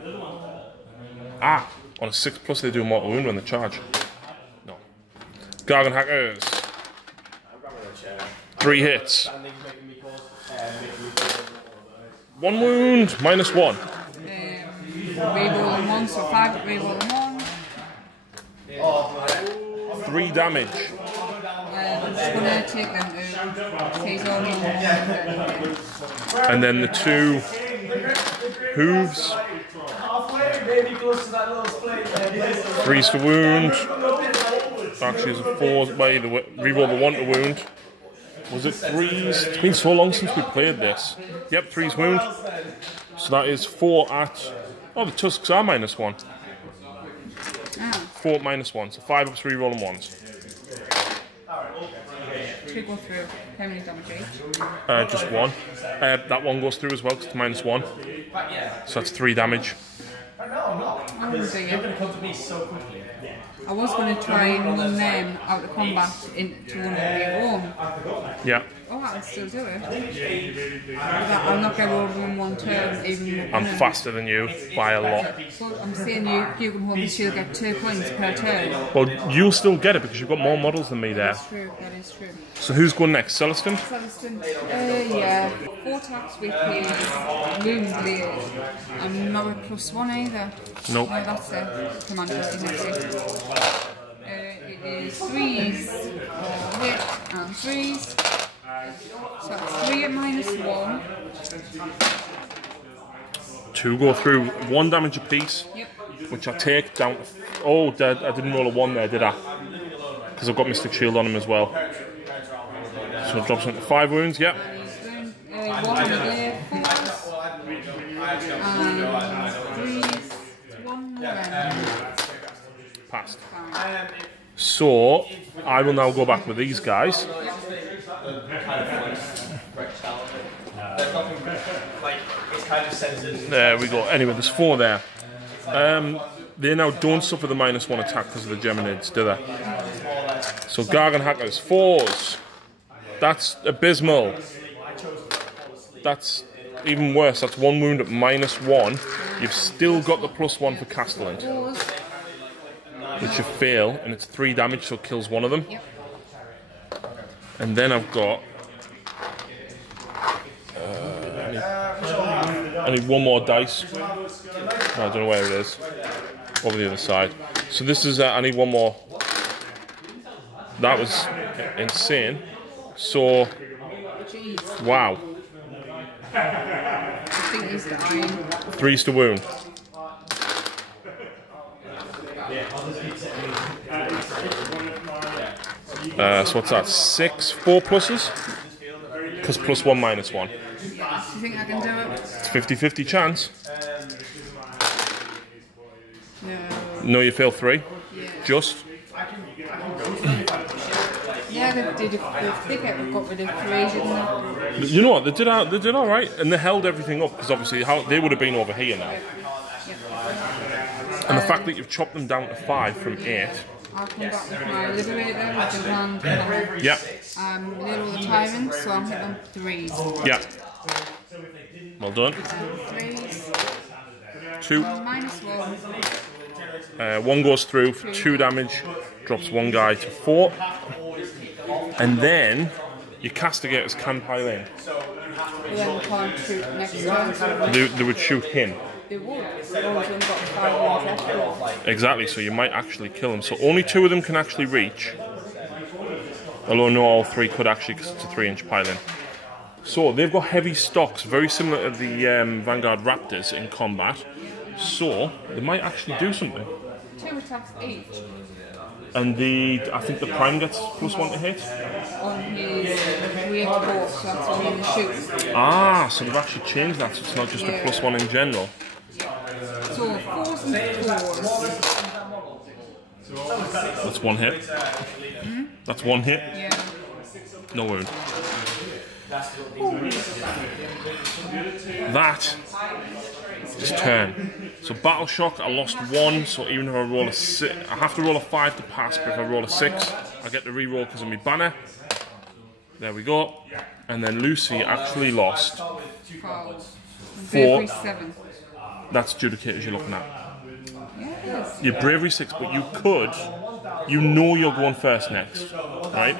Ah! On a 6+, they do a mortal wound when they charge. No. Gargan Hackers. 3 hits. 1 wound, -1. Rerolling 1, so 5, rerolling 1. 3 damage. I'm just going to take them to he's only 1. And then the 2 hooves. 3's to wound. Actually, it's a 4. By the way, reroll the 1 to wound. Was it 3's? It's been so long since we played this. Yep, 3's wound. So that is 4 at... Oh, the tusks are -1. 4 at -1, so 5 ups, rerolling 1s. 2 go through. How many damage each? Just 1. That one goes through as well, because it's -1. So that's 3 damage. I was going to try and run them out of combat into one of their own. Yeah. Oh, I can still do it. I'm not going to over in 1 turn, even. I'm faster than you by a lot. Well, I'm saying you can hold and she'll get 2 points per turn. Well, you'll still get it because you've got more models than me there. That's true, that is true. So who's going next? Celestin? Celestin, yeah. 4 attacks with his wound blade. I'm not a +1 either. Nope. No, that's it. Commander signature. It is 3's hit and 3's. So that's 3 at -1. 2 go through, 1 damage apiece. Yep. Which I take down to... Oh, I didn't roll a 1 there, did I? Because I've got Mystic Shield on him as well. So it drops into 5 wounds, yep. And he's doing 1 there, 4's. And 3's 1 then. Passed. So, I will now go back with these guys. There we go. Anyway, there's 4 there. They now don't suffer the -1 attack because of the Geminids, do they? So Gargan Hackers, 4s. That's abysmal. That's even worse. That's 1 wound at -1. You've still got the +1 for Castellant. Which you fail, and it's 3 damage, so it kills one of them. Yep. And then I've got I need one more dice. I don't know where it is. Over the other side. So this is, I need one more. That was insane. So, wow. 3's to wound. So what's that? 6, 4 pluses? Because plus 1 minus 1. Do you think I can do it? It's 50-50 chance. No. No, you fail 3. Yeah. Just. Yeah, they got rid of 3, didn't they? You know what? They did all right, and they held everything up because obviously they would have been over here now. Yeah. And the fact that you've chopped them down to 5 from 8. I'll come back with my Liberator with the hand. Yeah. Little all the tyrants, so I'm hitting 3s. Yeah. Well done. 3s. 2. Minus 1. 1 goes through for 2 damage, drops 1 guy to 4. And then your castigators can pile in. But then we can't shoot next turn. They would shoot him. They would. They've only got 5 ones left. Exactly, so you might actually kill them. So only 2 of them can actually reach. Although no, all 3 could actually because it's a 3-inch pile-in. So they've got heavy stocks, very similar to the Vanguard Raptors in combat. So they might actually do something. 2 attacks each. And I think the Prime gets +1 to hit. On his weird board, so that's what he shoots. Ah, so they've actually changed that, so it's not just a +1 in general. So 4s and 4s. That's 1 hit. That's 1 hit. Yeah. No wound. That is turn. So Battle Shock, I lost 1, so even if I roll a 6, I have to roll a 5 to pass, but if I roll a 6, I get to re-roll because of my banner. There we go. And then Lucy actually lost 4. 7. That's Judicators you're looking at. Yes. Your Bravery 6, but you know you're going first next, right?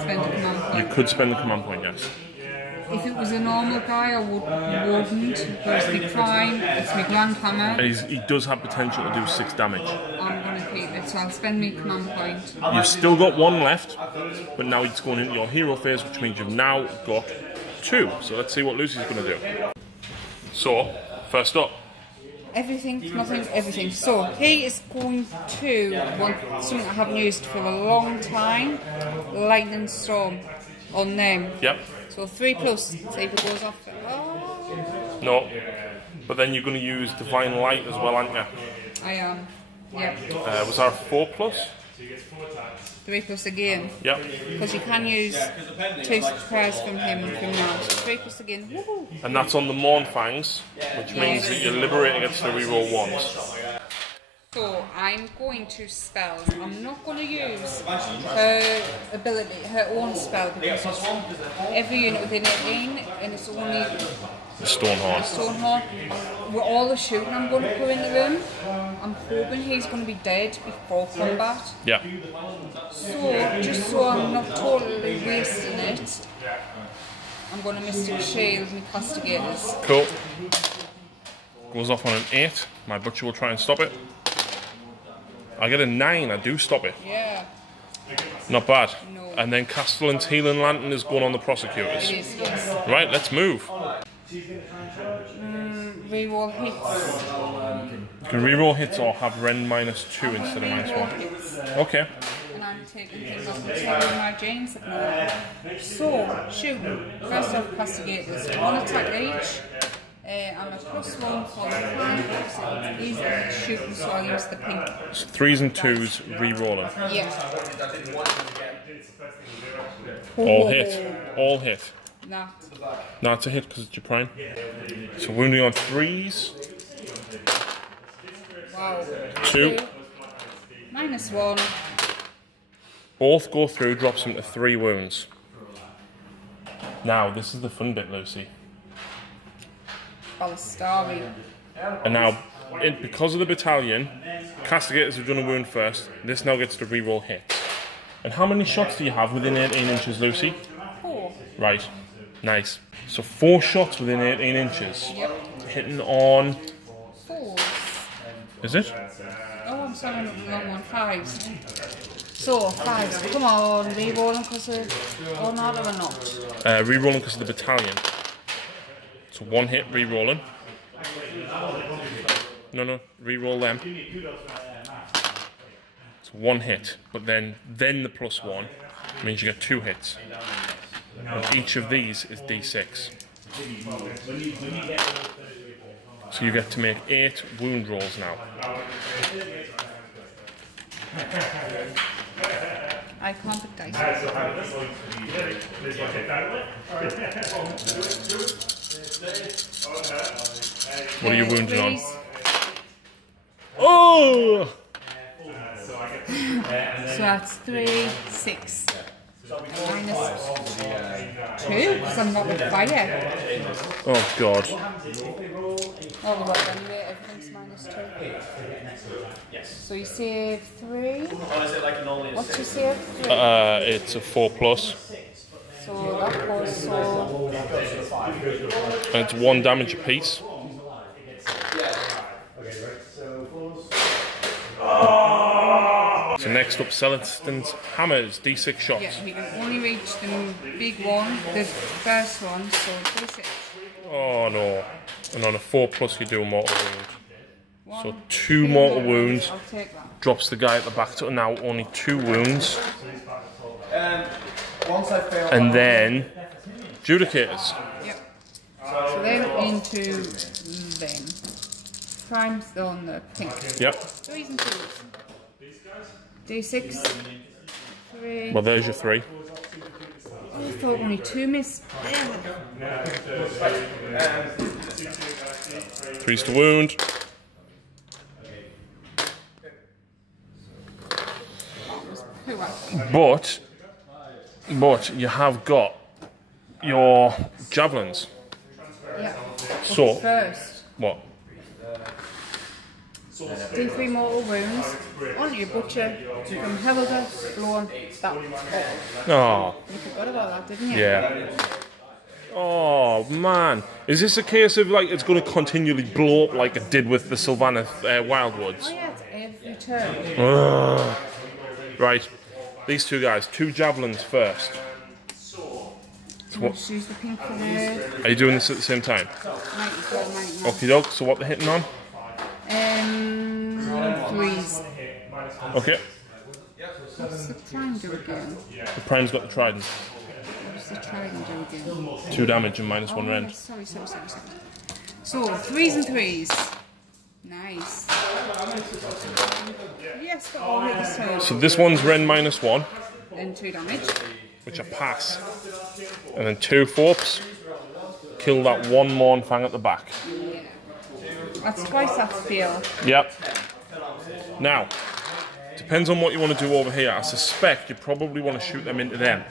Spend a command point. You could spend the command point, yes. If it was a normal guy, I wouldn't. But it's my Prime, it's my Grand Hammer. And he does have potential to do 6 damage. I'm going to keep it, so I'll spend my command point. You've still got 1 left, but now it's going into your hero phase, which means you've now got 2. So let's see what Lucy's going to do. So, first up. Everything, nothing, everything. So, he is going to want something I haven't used for a long time. Lightning Storm on them. Yep. So 3+, see if it goes off. Oh. No. But then you're going to use Divine Light as well, aren't you? I am. Yeah. Was that a 4+? 3+ again. Yep. Because you can use 2 squares from him from now. So 3+ again. Woohoo! And that's on the Mournfangs, which means that your Liberator gets to reroll 1s. So I'm going to spell. I'm not going to use her ability, her own spell, because it's every unit within 18, and it's only The Stonehorn. Stonehorn. With all the shooting I'm going to put into him, I'm hoping he's going to be dead before combat. Yeah. So just so I'm not totally wasting it, I'm going to Mystic Shield and Castigators. Cool. Goes off on an 8. My Butcher will try and stop it. I get a 9, I do stop it. Yeah. Not bad. No. And then Castellan's Healing Lantern is going on the Prosecutors. It is, yes. Right, let's move. Reroll hits. You can reroll hits or have Rend -2 instead of Reroll -1. hits. Okay. And I'm taking things off the my James at the moment. So, shooting. First off, Castigators. 1 attack each. I'm a +1 for the flank, so it's easy shooting, so I'll use the pink. So 3s and 2s re-rolling. Yeah. All hit. All hit. That. No, it's a hit because it's your prime. So wounding on 3s. Wow. 2. -1. Both go through, drops them to 3 wounds. Now, this is the fun bit, Lucy. Balastari. And now, because of the battalion, Castigators have done a wound first. This now gets to reroll hits. And how many shots do you have within 18 inches, Lucy? 4. Right. Nice. So 4 shots within 18 inches. Yep. Hitting on... 4s. Is it? Oh, I'm sorry, I'm the wrong one. 5s. So, 5s. Come on, re-roll them because of... Oh, no, they're not. Re-rolling because of the battalion. So 1 hit, re-rolling. No, re-roll them. It's 1 hit, but then the +1 means you get 2 hits. And each of these is D6. So you get to make 8 wound rolls now. I can't put dice. What are you wounded on? Oh! So that's 3, 6. Minus 2, because I'm not with fire. Oh god. Oh, well, anyway, everything's minus 2. So you save 3. What's your save? 3? It's a 4+. So that goes so. And it's 1 damage apiece. So next up, Celestine's hammers, D6 shots. Yeah, we can only reach the big one, the first one, so D6. Oh no. And on a 4+, you do a mortal wound. 1, So 2 mortal wounds. I'll take that. Drops the guy at the back to now only 2 wounds. And then Judicators. Yep. So then into them. Prime's on the pink. Yep. 3s and 2s. D6. 3. Well, there's your 3. Oh, I thought only 2 missed. 3's to wound. But you have got your javelins. Yeah. So First. what? D3 mortal wounds. Onto your butcher. From Heraldor, blown. That. Oh, You forgot about that, didn't you? yeah. Oh man, is this a case of like it's going to continually blow up like it did with the Sylvaneth Wildwoods? Oh yeah, it's every turn. Right, these 2 guys, 2 javelins first. So what, Just use the pink for the are you doing this at the same time? 94, 99. Okie doke, so what they're hitting on? 3s. Okay, What's the prime do again? the Prime's got the trident. What's the trident do again? 2 damage and -1 rend. Yes, sorry. So, 3s and 3s. Nice. Yes, got all hits too. So this one's rend -1, Then 2 damage. which I pass. And then 2 forps. Kill that 1 Mournfang at the back. Yeah. That's twice that fail. Yep. Now, depends on what you want to do over here. I suspect you probably want to shoot them into them.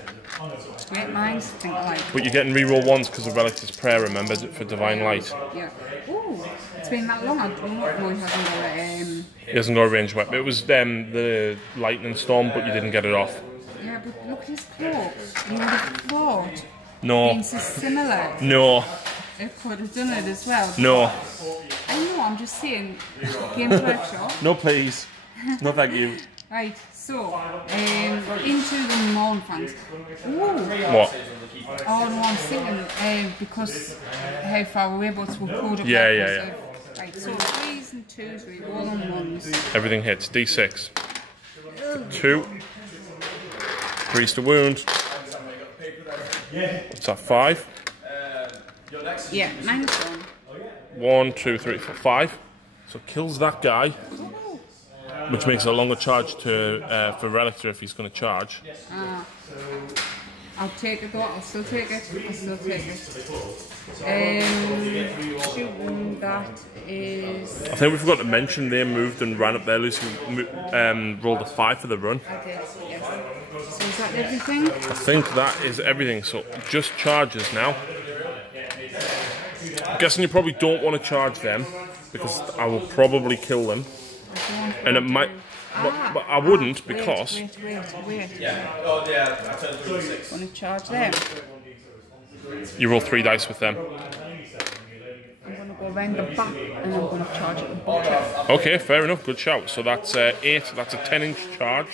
Great minds think alike. But you're getting reroll 1s because of Relictor's Prayer, remember, for Divine Light. Yeah. Ooh, it's been that long. I don't know if he hasn't got it. He hasn't got a ranged weapon. It was the Lightning Storm, but you didn't get it off. Yeah, but look at his cloak. You would have thought. No. Being so similar. No. It could have done it as well. No. I know, I'm just saying. Games Workshop. No, please. No, thank you. Right, so, into the Mournfangs. Ooh. What? Oh no, I'm thinking because how far away bots will code up. Yeah. Right, so 3s and 2s, we roll on 1s. Everything hits. D6. 2. 3's to wound. What's that? 5? Yeah, -1. 1, 2, 3, 4, 5. So kills that guy, which makes a longer charge to for Relictor if he's going to charge. I'll take it though, I'll still take it. Shooting, that is... I think we forgot to mention they moved and ran up there. Lucy rolled a 5 for the run. I did, yes. So is that everything? I think that is everything. So just charges now. I'm guessing you probably don't want to charge them because I will probably kill them. And it might... But I wouldn't because... Wait. Want to charge them? You roll 3 dice with them. I'm going to go around the back and I'm going to charge at the bottom. Okay, fair enough. Good shout. So that's 8. That's a 10-inch charge.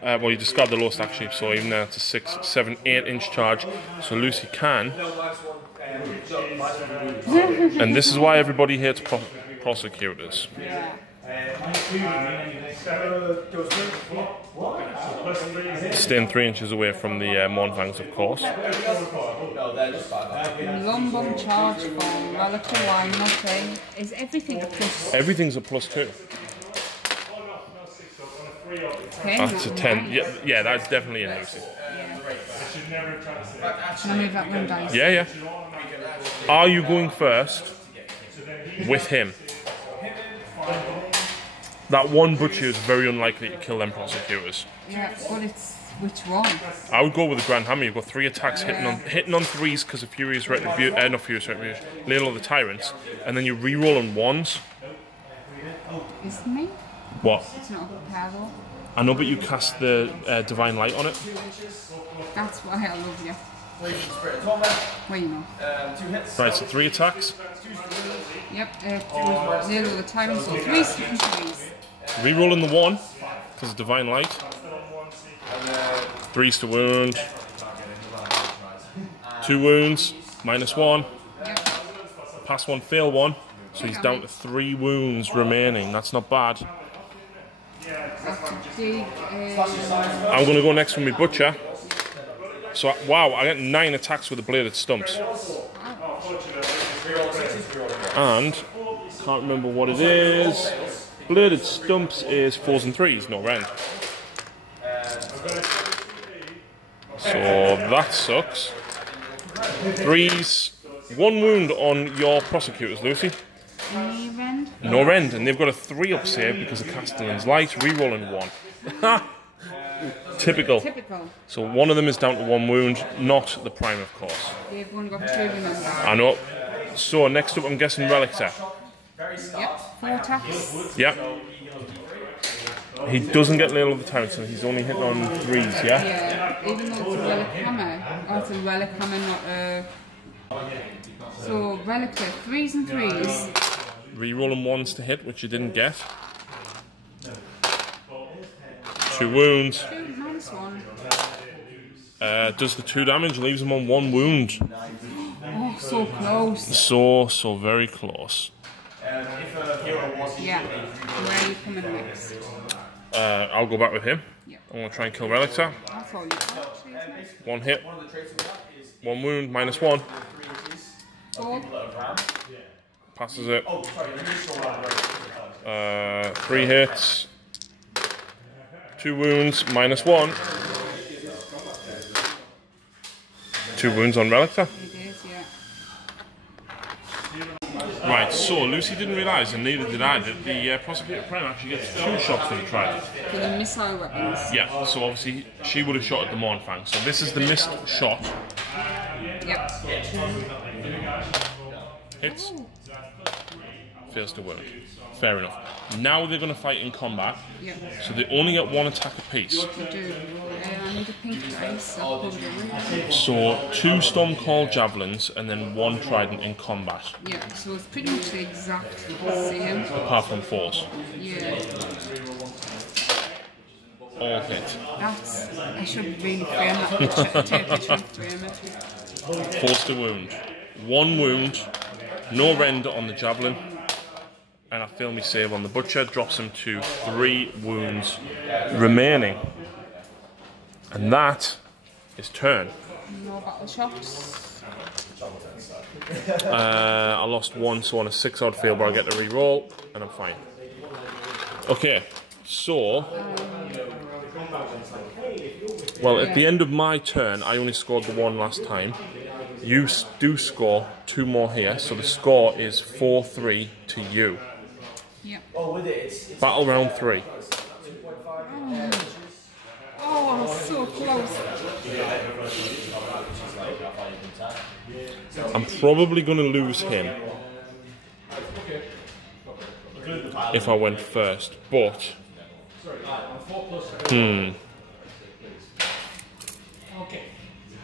Well, you discard the low stack shape, so even now it's a 6, 7, 8-inch charge. So Lucy can. And this is why everybody hates prosecutors. Yeah. Staying 3 inches away from the Mournfangs, of course. Long charge for relative line, nothing. Is everything a plus? Everything's a +2. 10? That's a 10. Yeah, that's definitely in Lucy. Can I move that one dice? Yeah, yeah. Are you going first with him? That one butcher is very unlikely to kill them prosecutors. Yeah, but it's which one? I would go with the Grand Hammer. You've got 3 attacks hitting on 3s because of Furious Retribution, not Furious Retribution, Ladle of the Tyrants, and then you re-roll on 1s. Isn't me? What? It's not a pair though. I know, but you cast the Divine Light on it. That's why I love you. Well, you know. Right, so 3 attacks. Yep, 0 the timing, so 3s and 3s. Re-rolling the 1 because of Divine Light. 3s to wound. 2 wounds, -1. Yep. Pass 1, fail 1. So he's down to 3 wounds remaining. That's not bad. That's a big. I'm going to go next with my Butcher. So, wow, I get 9 attacks with the Bladed Stumps. And, can't remember what it is. Bladed Stumps is 4s and 3s, no rend. So, that sucks. 3s, 1 wound on your prosecutors, Lucy. Any rend? No rend, and they've got a 3-up save because of Castellan's Light, re-rolling 1. Typical. Typical. So one of them is down to 1 wound, not the prime, of course. They've only got 2 remember. I know. So next up, I'm guessing Relictor. Yep, 4 attacks. Yep. He doesn't get Ladle of the Tyrant, so he's only hitting on 3s, yeah? Yeah, even though it's a relic hammer. Oh, it's a relic hammer, not a. So, relic 3s and 3s. Re-rolling 1s to hit, which you didn't get. 2 wounds. 2 -1. Does the 2 damage, leaves him on 1 wound. Oh, so close. So very close. Yeah. Where are you coming next? I'll go back with him. Yep. I'm going to try and kill Relictor. That's all you got, actually, isn't it? 1 hit. 1 wound, -1. 4. Passes it. 3 hits. 2 wounds, -1. 2 wounds on Relictor. It is, yeah. Right, so Lucy didn't realise, and neither did I, that the Prosecutor Prime actually gets 2 shots for the trident. For the missile weapons. Yeah, so obviously she would have shot at the Mournfang. So this is the missed shot. Yep. Hits. Fails to wound. Fair enough. Now they're going to fight in combat. Yep. So they only get 1 attack apiece. We do. I need a pink dice. I'll put it in. So 2 Stormcall Javelins and then 1 Trident in combat. Yeah, so it's pretty much the exact same. Apart from 4s. Yeah. All hit. That's. I should really frame that picture. Take a picture and frame it. 4s to wound. 1 wound. No render on the Javelin. And I fail me save on the Butcher. Drops him to 3 wounds remaining. And that is turn. No battle shots. I lost 1, so on a 6-odd fail bar I get to re-roll, and I'm fine. Okay, so... Well, at the end of my turn, I only scored the 1 last time. You do score 2 more here, so the score is 4-3 to you. Yep. Battle round 3. Oh, so close. I'm probably going to lose him if I went first, but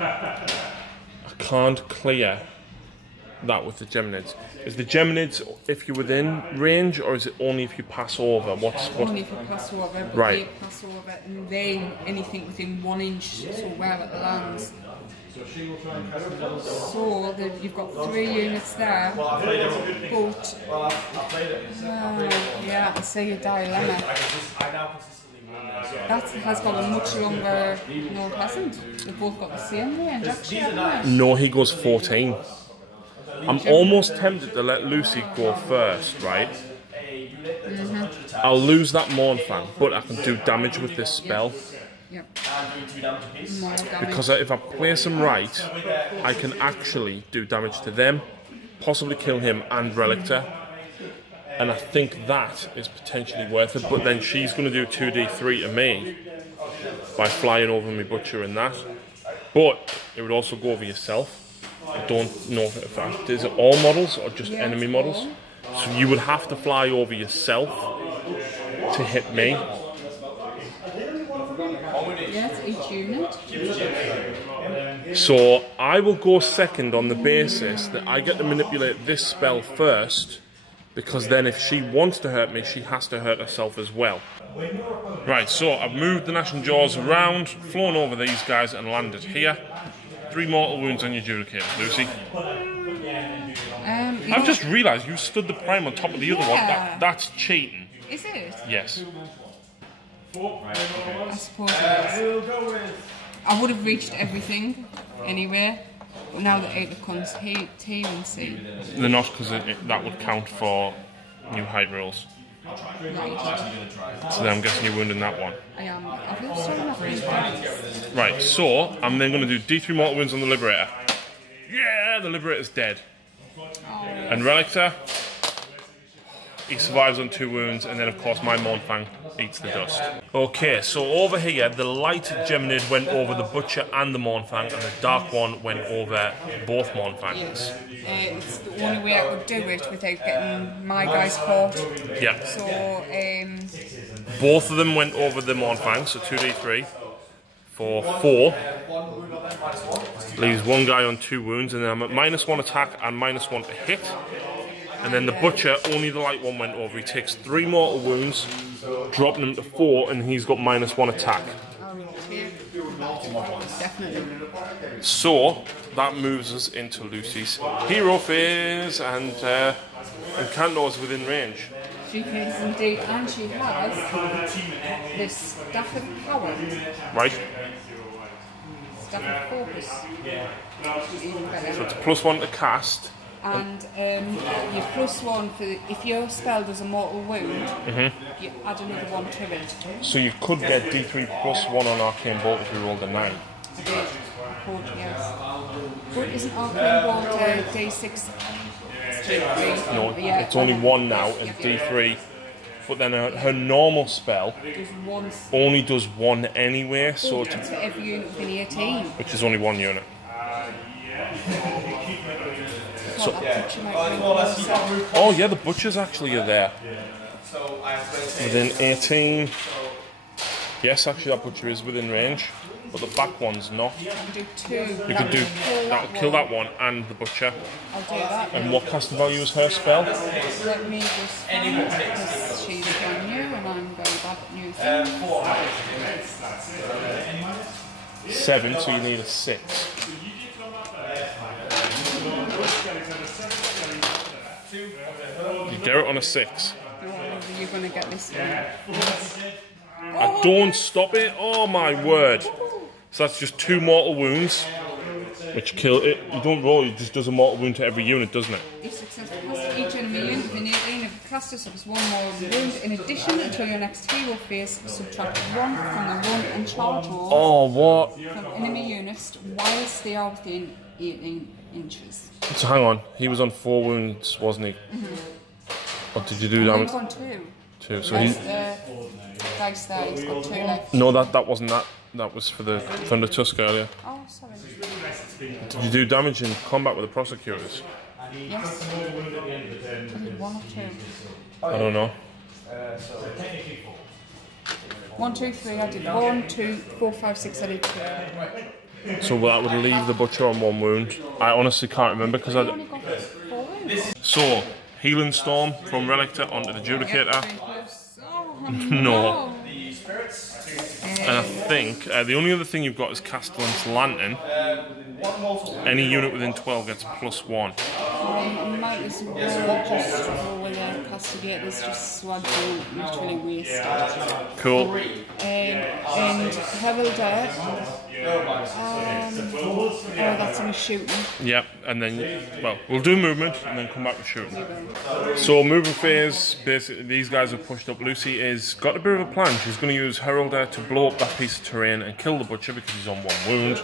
I can't clear that with the Geminids. Is the Geminids if you're within range, or is it only if you pass over? What's only if you pass over, but right. they pass over, and then anything within 1 inch, so where it lands. So you've got 3 units there, but yeah, I see a dilemma. That has got a much longer. No, it hasn't. They've both got the same range, actually, haven't they? No, he goes 14. I'm almost tempted to let Lucy go first, right? I'll lose that Mournfang, but I can do damage with this spell. Yep. Because if I place him right, I can actually do damage to them, possibly kill him and Relictor. And I think that is potentially worth it, but then she's going to do 2d3 to me by flying over me Butcher and that. But it would also go over yourself. I don't know if that is it all models or just enemy models. So you would have to fly over yourself to hit me. Yes, each unit. So I will go second on the basis that I get to manipulate this spell first, because then if she wants to hurt me, she has to hurt herself as well. Right, so I've moved the Gnashing Jaws around, flown over these guys and landed here. 3 mortal wounds on your Judicator, Lucy. I've just realised you stood the prime on top of the other one. That's cheating. Is it? Yes. I suppose it is. I would have reached everything anyway, but now that it becomes T and C. They're not, because that would count for new height rules. Right. So then I'm guessing you're wounding that one. I am. I've lost so much dice. Right, so I'm then going to do D3 mortal wounds on the Liberator. Yeah, the Liberator's dead. Oh. And Relictor, he survives on 2 wounds, and then of course my Mournfang eats the dust. Okay, so over here the light Geminid went over the Butcher and the Mournfang, and the dark one went over both Mournfangs. It's the only way I could do it without getting my guys caught. Yeah. So both of them went over the Mournfang, so 2d3 for 4. Leaves one guy on 2 wounds, and then I'm at -1 attack and -1 to hit. And then the Butcher, only the light one went over. He takes 3 mortal wounds, dropping him to 4, and he's got -1 attack. Definitely. So that moves us into Lucy's hero phase, and Cantor's within range. She is indeed, and she has this Staff of Power. Right. Staff of Focus. Even better. So it's +1 to cast. And your +1 for if your spell does a mortal wound, you add another 1 to it. So you could get D3 +1 on Arcane Bolt if you rolled a 9. Yes. But isn't Arcane Bolt D6? No, it's only 1 now, and D3. But then her normal spell only does 1 anyway, so it's for every unit within 18. which is only 1 unit. So, oh yeah, the Butchers actually are there. Within 18. Yes, actually that Butcher is within range, but the back one's not. You can do 2. You could do that'll kill that one and the Butcher. I'll do that. And what casting value is her spell? Let me just find it, because she's brand new and I'm very bad at new things. 7, so you need a 6. You get it on a 6. You're going to get this one. I don't stop it. Oh my word. So that's just 2 mortal wounds, which kill it. You don't roll, it just does a mortal wound to every unit, doesn't it? If successful, cast each enemy unit within 18 of the caster suffers 1 more wound. In addition, until your next hero phase, subtract 1 from the run and charge roll Oh, what? from enemy units whilst they are within 18 inches. So hang on, he was on 4 wounds, wasn't he? What did you do damage? He's on 2. 2. So There's he. the dice there, he's got 2 left. No, that wasn't that. That was for the Thunder Tusk earlier. Oh, sorry. Did you do damage in combat with the prosecutors? Yes. I did 1 or 2. I don't know. 1, 2, 3, I did 1, 2, 4, 5, 6, I did 2. So that would leave the butcher on 1 wound. I honestly can't remember because I. only got 4 wounds. So healing storm from Relictor onto the Judicator. Oh, No. And I think the only other thing you've got is Castellan's Lantern. Any unit within 12 gets +1. I might as well just roll with the castigators just so I don't literally waste it. Cool. And Heraldar. Oh, that's only shooting. Yep, and then, well, we'll do movement and then come back to shooting. So movement phase, basically these guys have pushed up. Lucy is got a bit of a plan. She's going to use Heraldar to blow up that piece of terrain and kill the butcher because he's on 1 wound.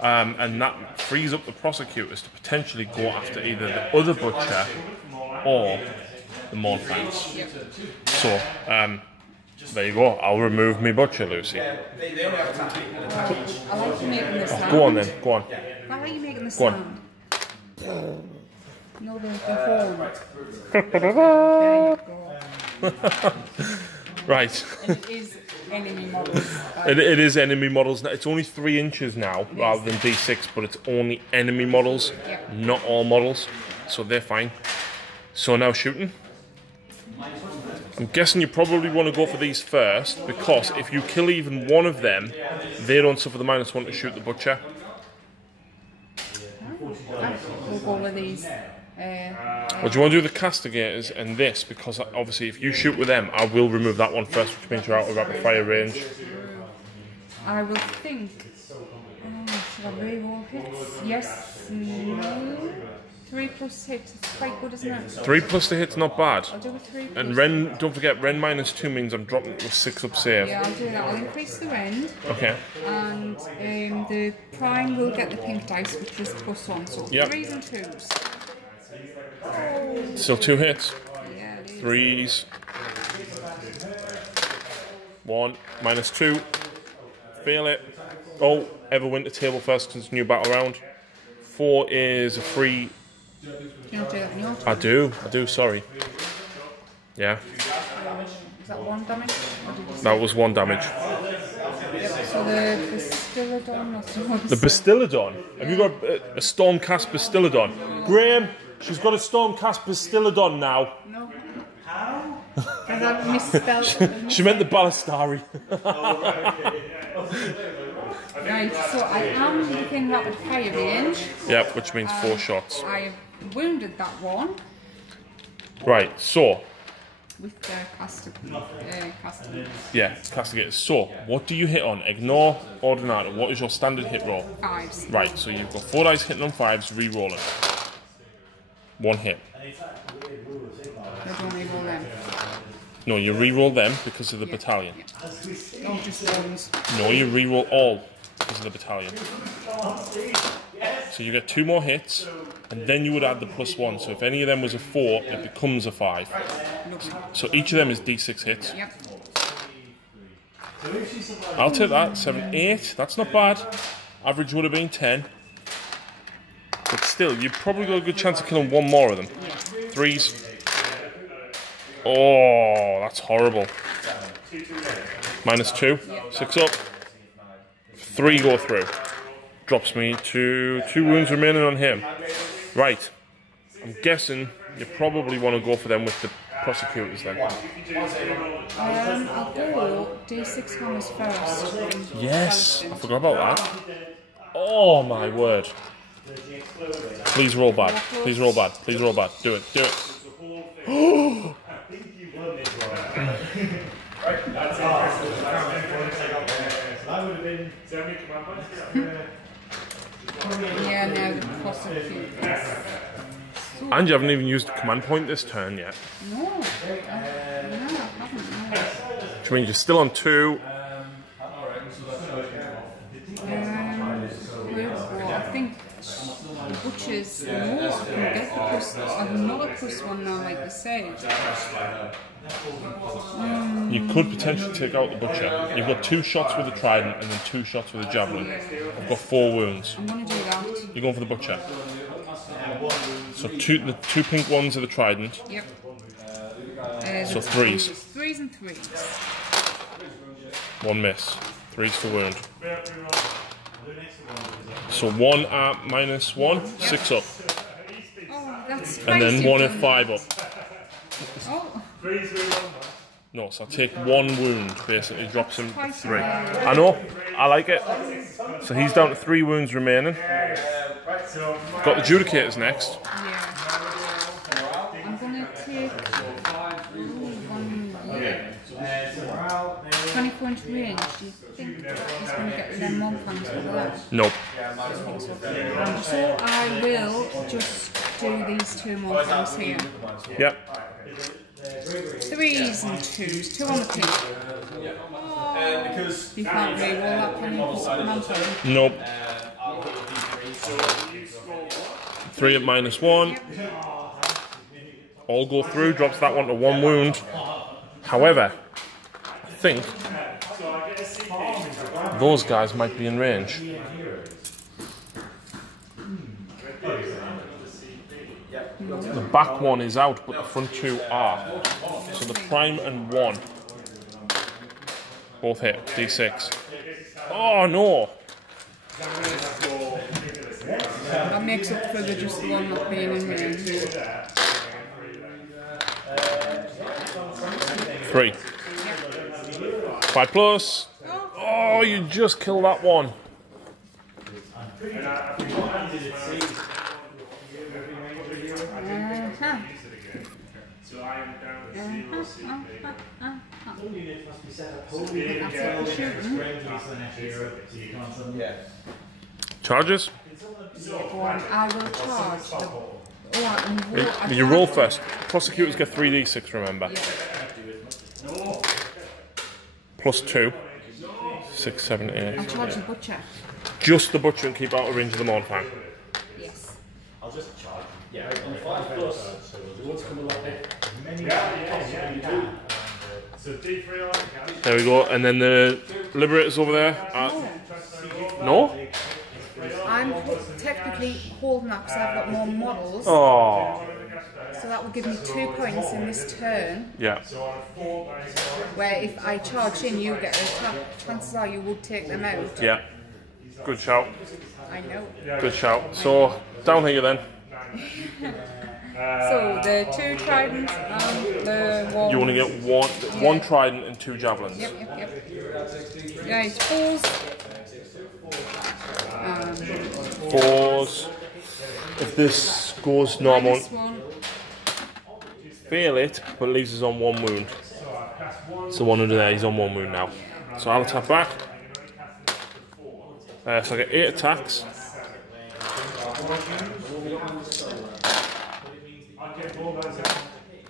And that frees up the prosecutors to potentially go after either the other butcher or the Maul fans. So, there you go. I'll remove me butcher, Lucy. I like you making the sound. Go on then, go on. I like you making the Go sound. No, the horn. There you go. Right. And it is enemy models. It is enemy models. It's only 3 inches now, rather than D6, but it's only enemy models, not all models. So they're fine. So now shooting. I'm guessing you probably want to go for these first, because if you kill even one of them, they don't suffer the -1 to shoot the butcher. We'll go with these. Well, do you want to do the castigators and this? Because obviously if you shoot with them, I will remove that one first, which means you're out of rapid fire range. I will think. Should I reroll hits? Yes. No. 3 plus hits. It's quite good, isn't it? 3 plus the hit's not bad. I'll do a 3 plus. And Ren, don't forget, Ren -2 means I'm dropping it with 6 up save. Yeah, I'll do that. I'll increase the rend. Okay. And the prime will get the pink dice, which is +1. So 3s and 2s. Still 2 hits. Yeah, it is. 3s. 1, -2. Fail it. Oh, Everwinter table first because it's new battle round. 4 is a free. Do you not do that in your turn? I do, sorry. Yeah. Is that 1 damage? Or did you say? That was 1 damage. So the Bastillodon or something? The Bastillodon? Have you got a Stormcast Bastillodon? Graham, she's got a Stormcast Bastillodon now. No. How? Because I've misspelled. She meant the Ballistari. Right, so I am within rapid fire range. Yep, which means 4 shots. I have wounded that one. Right, so. With the casting. Yeah, castigators. So, what do you hit on? Ignore Ordinator. What is your standard hit roll? 5s. Right, so you've got 4 dice hitting on 5s, re-roll it. 1 hit. I don't re-roll them. No, you re-roll them because of the battalion. Yeah. Oh, just ones. No, you re-roll all because of the battalion. So you get 2 more hits, and then you would add the +1. So if any of them was a 4, it becomes a 5. Lovely. So each of them is D6 hits. Yep. I'll take that. 7, 8. That's not bad. Average would have been 10. But still, you've probably got a good chance of killing 1 more of them. 3s. Oh, that's horrible. -2. 6 up. 3 go through. Drops me to 2 wounds remaining on him. Right. I'm guessing you probably want to go for them with the prosecutors then. I'll go D6 hammers first. Yes, I forgot about that. Oh my word. Please roll bad. Please roll bad. Please roll bad. Do it. Do it. Yeah, no, the prosecutors. And you haven't even used the command point this turn yet. No, I haven't. Which means you're still on 2. I think the butchers more can get the another +1 now, like they say. You could potentially take out the butcher. You've got 2 shots with a trident and then 2 shots with a javelin. I've got 4 wounds. I'm going to do that. You're going for the butcher. So the 2 pink ones are the trident. Yep. So 3s. 3s and 3s. 1 miss. 3s to wound. So 1 at -1, 6 up. Oh, that's And then 1 at 5 up. Oh. No, so I take 1 wound, basically drops him to Twice 3. a I know, I like it. So he's down to 3 wounds remaining. Got the Judicators next. Yeah. I'm gonna take 24-inch range. Do you think that he's going to get the them Monfangs for that? Nope. So I will just do these 2 Monfangs here. Yep. 3s and 2s, 2 on the pink. Oh, you can't re-roll that, can you? Because Nope. 3 at -1. All go through, drops that one to 1 wound. However, I think those guys might be in range. The back one is out, but the front 2 are. So the prime and 1 both hit, D6. Oh no! that makes up for the just one not being in range. 3. 5 plus. Oh, you just killed that one. Charges? I will charge the... Oh, You roll first. Prosecutors get 3d6, remember. Plus 2. 6, 7, 8. I'll charge the butcher. Just the butcher and keep out of range of the Mornfang. Yes. I'll just charge. Yeah, on 5 plus. So you want to come along there? So D3 on. There we go. And then the Liberators over there. No? I'm technically holding that because I've got more models. Oh. So that will give me 2 points in this turn. Yeah. Where if I charge in, you get an attack. Chances are you would take them out. Yeah. Good shout. I know. Good shout. So, down here then. So the 2 tridents and the 1. You want to get one trident and 2 javelins. Yep. Yeah, it's 4s. 4s. If this goes normal, fail it, but leaves us on 1 wound. So 1 under there, he's on 1 wound now. So I'll attack back. So I get 8 attacks.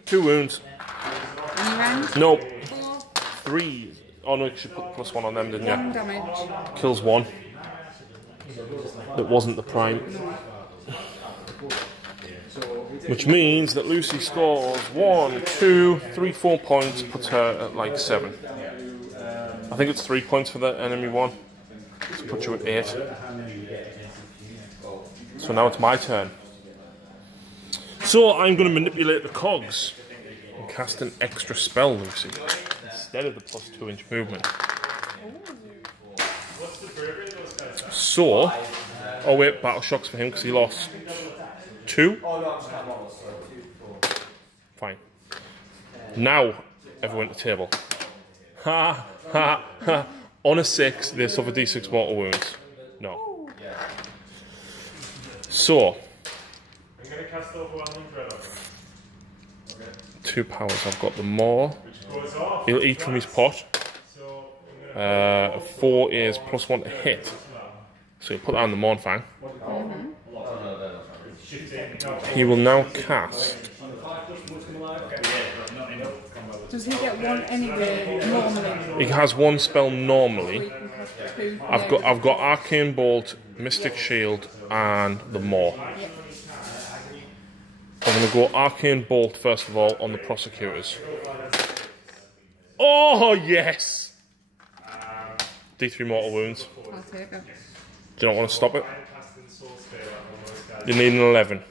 2 wounds. Any round? Nope. 4. 3. Oh no, you should put +1 on them, didn't 1 you? damage. Kills 1. That wasn't the prime. Which means that Lucy scores 1, 2, 3, 4 points, puts her at like 7. I think it's 3 points for the enemy one. To put you at 8. So now it's my turn. So I'm going to manipulate the cogs and cast an extra spell, Lucy, instead of the +2-inch movement. So, oh wait, battle shocks for him because he lost 2. Fine. Now, everyone at the table. Ha ha ha. On a 6, they suffer d6 mortal wounds. No. So, 2 powers. I've got the maw. He'll eat from his pot. 4 is +1 to hit. So he'll put that on the Mornfang. He will now cast. Does he get 1 anyway normally? He has 1 spell normally. Two. I've got Arcane Bolt, Mystic Shield, and the Maw. Yep. I'm going to go Arcane Bolt first of all on the Prosecutors. Oh yes! D3 mortal wounds. I'll take it. Do you not want to stop it? You need an 11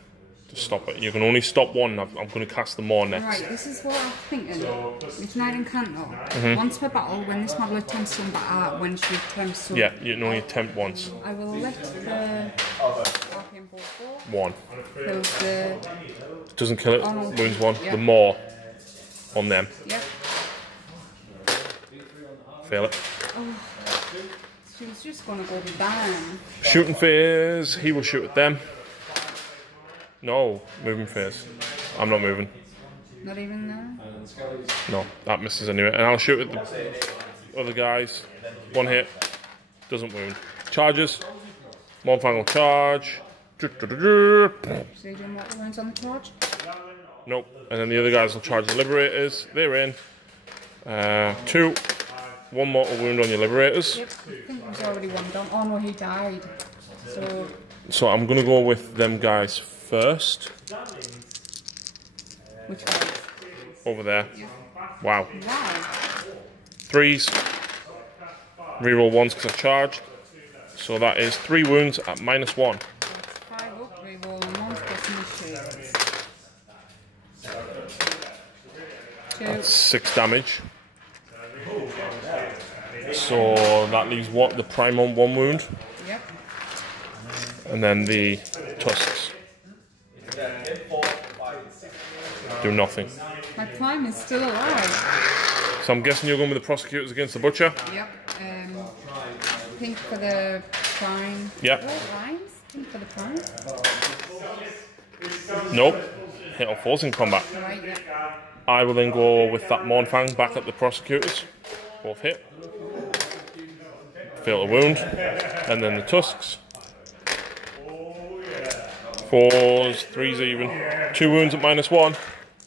Just stop it. You can only stop one. I'm going to cast them more next. Right, this is what I'm thinking. With Knight and Cantor, once per battle, when this model attempts some battle, when she attempts some... Yeah, you can only attempt once. I will let the arcane bolt go. One. Kills the... Doesn't kill it, Arnold. wounds one. Yep. The more on them. Yep. Fail it. Oh, she was just going to go bang. Shooting phase, he will shoot at them. No, moving phase. I'm not moving. Not even there? No, that misses anyway. And I'll shoot at the other guys. One hit. Doesn't wound. Charges. Mornfang will charge. So you're doing what wounds on the charge? Nope. And then the other guys will charge the Liberators. They're in. 2. 1 mortal wound on your Liberators. Yep, I think there's already one done. Oh no, he died. So I'm going to go with them guys first. Which one? Over there. Yeah. Wow. Wow. 3s. Reroll 1s because I charged. So that is 3 wounds at -1. That's 5 up, reroll and 1 plus initiatives. 2. That's 6 damage. So that leaves what? The prime on 1 wound. Yep. And then the tusks. Do nothing. My prime is still alive. So I'm guessing you're going with the prosecutors against the butcher? Yep. Pink for the prime. Yep. Oh, primes? Pink for the prime? Nope. Hit or falls in combat. Right, yep. I will then go with that Mornfang back at the prosecutors. Both hit. Fail to wound. And then the tusks. 4s, 3s even. 2 wounds at -1.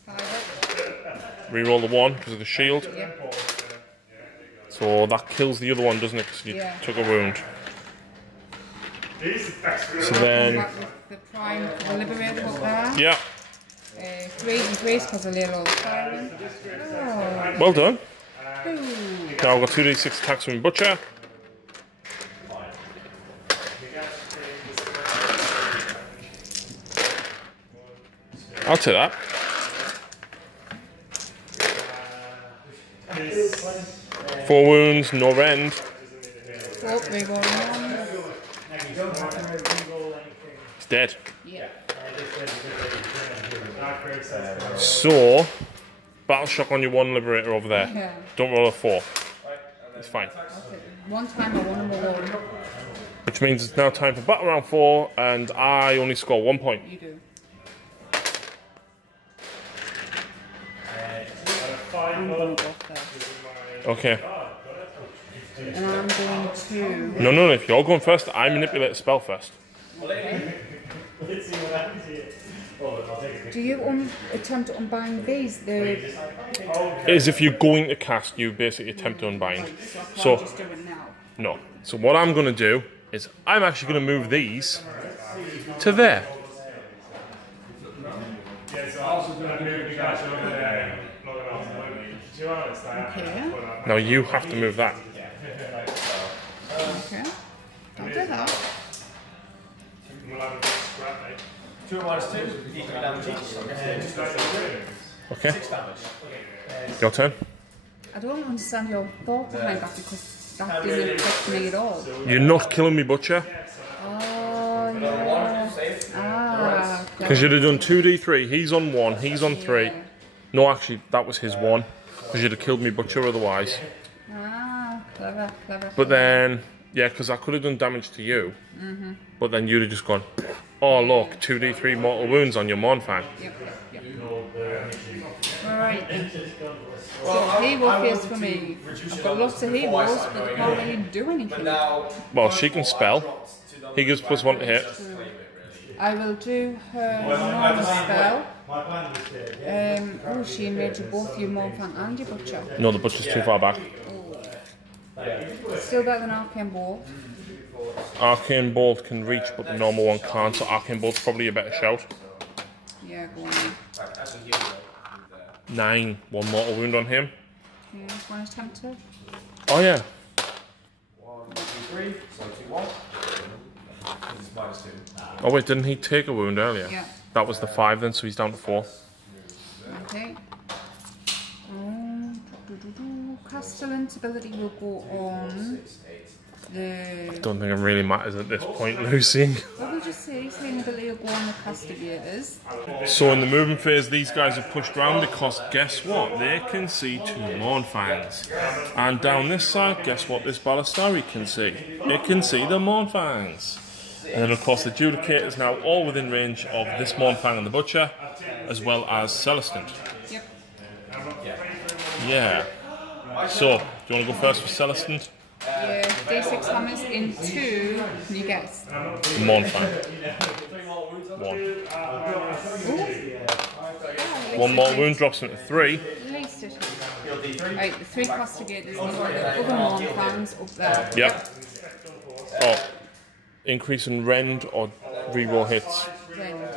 5 up. Reroll the 1 because of the shield. Yep. So that kills the other one, doesn't it? Because you took a wound. So then... Back with the prime for the Liberator up there. Yeah. 3s and 3s because of the little firing. Oh. Well done. Ooh. Now I've got 2d6 attacks from Butcher. I'll take that. Four wounds, no rend. Oh, reroll 1. It's dead. Yeah. So, battle shock on your 1 Liberator over there. Yeah. Don't roll a 4. It's fine. Okay. One time I won them all. Which means it's now time for battle round 4, and I only score 1 point. You do. I'm going to go first. Okay. And I'm going to... No, if you're going first, I manipulate the spell first. Do you attempt to unbind these? As if you're going to cast, you basically attempt to unbind. So So, I'm just doing now. no. So what I'm going to do is I'm actually going to move these to there. Okay. Now you have to move that. Okay. I'll do that. 2 minus 2, equal damage each. Okay. 6 damage. Your turn. I don't understand your thought behind that because that didn't affect me at all. You're not killing me, Butcher. Oh, yeah. Ah. Because you'd have done 2d3. He's on 1. He's on 3. Yeah. No, actually, that was his 1. Because you'd have killed me, Butcher, otherwise. Ah, clever, clever. But then, yeah, because I could have done damage to you. But then you'd have just gone, oh, look, 2d3 mortal wounds on your Mornfang. Yep. Alright then. So hero phase for me. I've got lots of heroes, but they can't really do anything. Well, she can spell. He gives +1 to hit. I will do her normal spell. Oh, she enraged both you, Mornfang and your Butcher. No, the Butcher's too far back. Still better than Arcane Bolt. Arcane Bolt can reach, but the normal one can't, so Arcane Bolt's probably a better shout. Yeah, go on. 9. 1 mortal wound on him. Yeah, one attempt to. Oh, yeah. 1, 2, 3, so 2, 1. It's minus 2. Oh, wait, didn't he take a wound earlier? Yeah. That was the 5 then, so he's down to 4. Okay. Castellan's ability will go on the... I don't think it really matters at this point, Lucy. What would you say? Saying ability will go on the castigators. So in the movement phase, these guys are pushed round because guess what? They can see 2 Mournfangs. And down this side, guess what this Ballistari can see? It can see the Mournfangs. And then of course the Judicator is now all within range of this Mournfang and the Butcher, as well as Celestant. Yep. Yeah. So, do you want to go first with Celestant? Yeah, D6 hammers into, can you guess? Mournfang. 1. 1 more wound drops him to 3. At least it is. Right, the 3 castigators and the other Mournfangs up there. Yep. Oh. Increase in rend or reroll hits? Rend.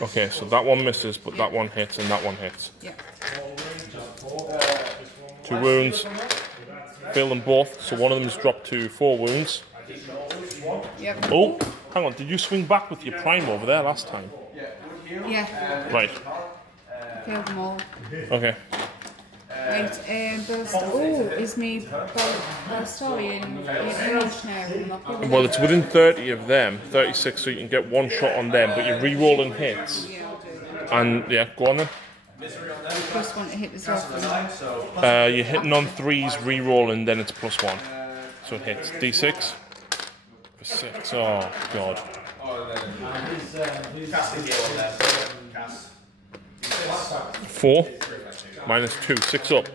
Okay, so that one misses, but that one hits and that one hits. Yep. 2 wounds. Fail them both, so one of them's dropped to 4 wounds. Yep. Oh, hang on, did you swing back with your prime over there last time? Yeah. Right. Failed them all. Okay. Right, is me Ballistarian evolutionary? Well, it's within 30 of them, 36, so you can get 1 shot on them, but you're re-rolling hits. Yeah, I'll do that. And, yeah, go on then. Plus 1 to hit as well. You're hitting on 3s, re-rolling, then it's +1. So it hits. D6. For 6. Oh, God. 4. -2. 6 up.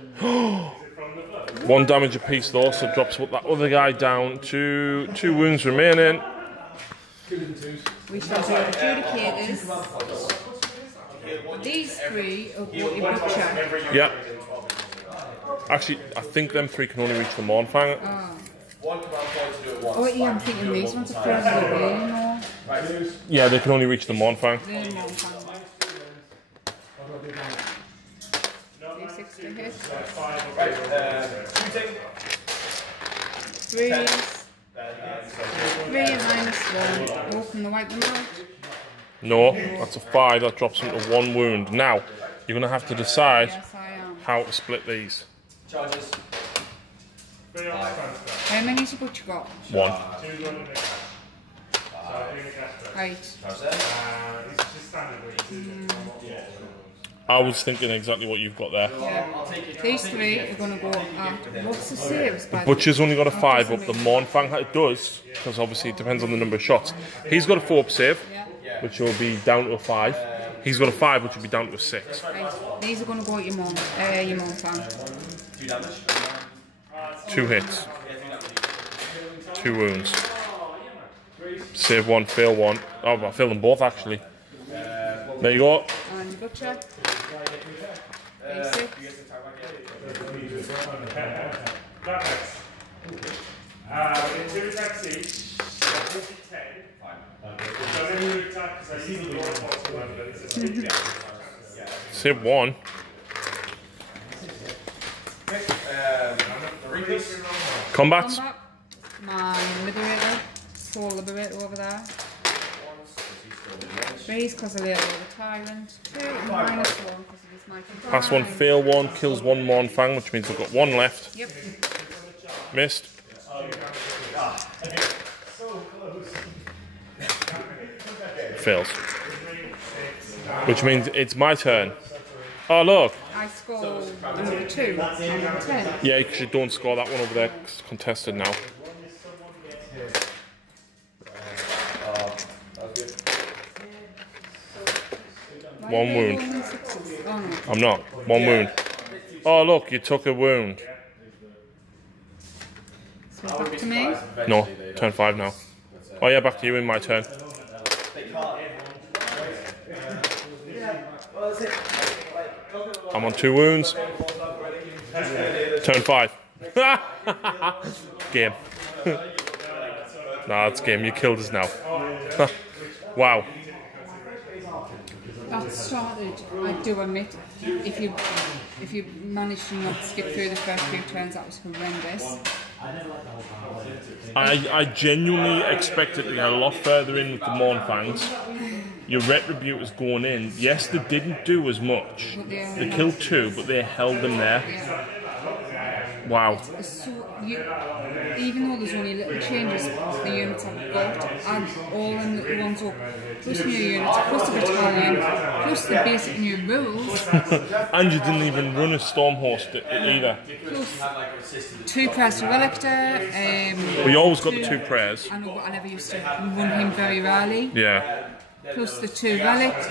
1 damage apiece though, so drops that other guy down to 2 wounds remaining. We shall do adjudicators. These 3 will go to Butcher. Yeah. Actually, I think them 3 can only reach the Mournfang. Oh yeah, I'm thinking these ones are further away, you know. Yeah, they can only reach the Mournfang. D6 to hit. 3s. 3 -1. Open the wipe them out. No, that's a 5. That drops him to 1 wound. Now, you're going to have to decide Yes, I am. how to split these. How many's your Butcher got? 1. Right. I was thinking exactly what you've got there. Yeah. These 3 are going to go at... What's the saves, by the way? Butcher's only got a 5 up. The Mournfang it does, because obviously it depends on the number of shots. He's got a 4 up save, which will be down to a 5. He's got a 5, which will be down to a 6. Right. These are going to go at your Mournfang. 2 hits. 2 wounds. Save 1, fail 1. Oh, well, fail them both actually. There you go. And your Butcher. D6. Save 1. Combats. Combat. My Liberator. Soul Liberator over there. 3's because I laid over the Tyrant. 2 and -1 because of his mighty Pass 1, fail 1, kills 1 Mournfang, which means I've got 1 left. Yep. Missed. Fails. Which means it's my turn. Oh, look. I scored number 2 on 10. Yeah, because you don't score that one over there. 'Cause it's contested now. Why 1 are they wound. rolling 6s? Oh no. I'm not. 1 wound. Oh, look, you took a wound. So back to me. No, turn 5 now. Oh yeah, back to you in my turn. I'm on 2 wounds. Turn 5. Game. Nah, it's game. You killed us now. Wow. That started, I do admit, if you managed to not skip through the first few turns, that was horrendous. I genuinely expected to get a lot further in with the Mournfangs. your Retributors going in, yes, they didn't do as much. They killed 2, but they held them there. Yeah. Wow. So even though there's only little changes the units I've got, add all them little ones up, plus new units, plus the battalion, plus the basic new rules. And you didn't even run a Stormhost either. Plus 2 prayers to Relictor. We always got the 2 prayers. I know, but I never used to run him very rarely. Yeah. Plus the 2 relics.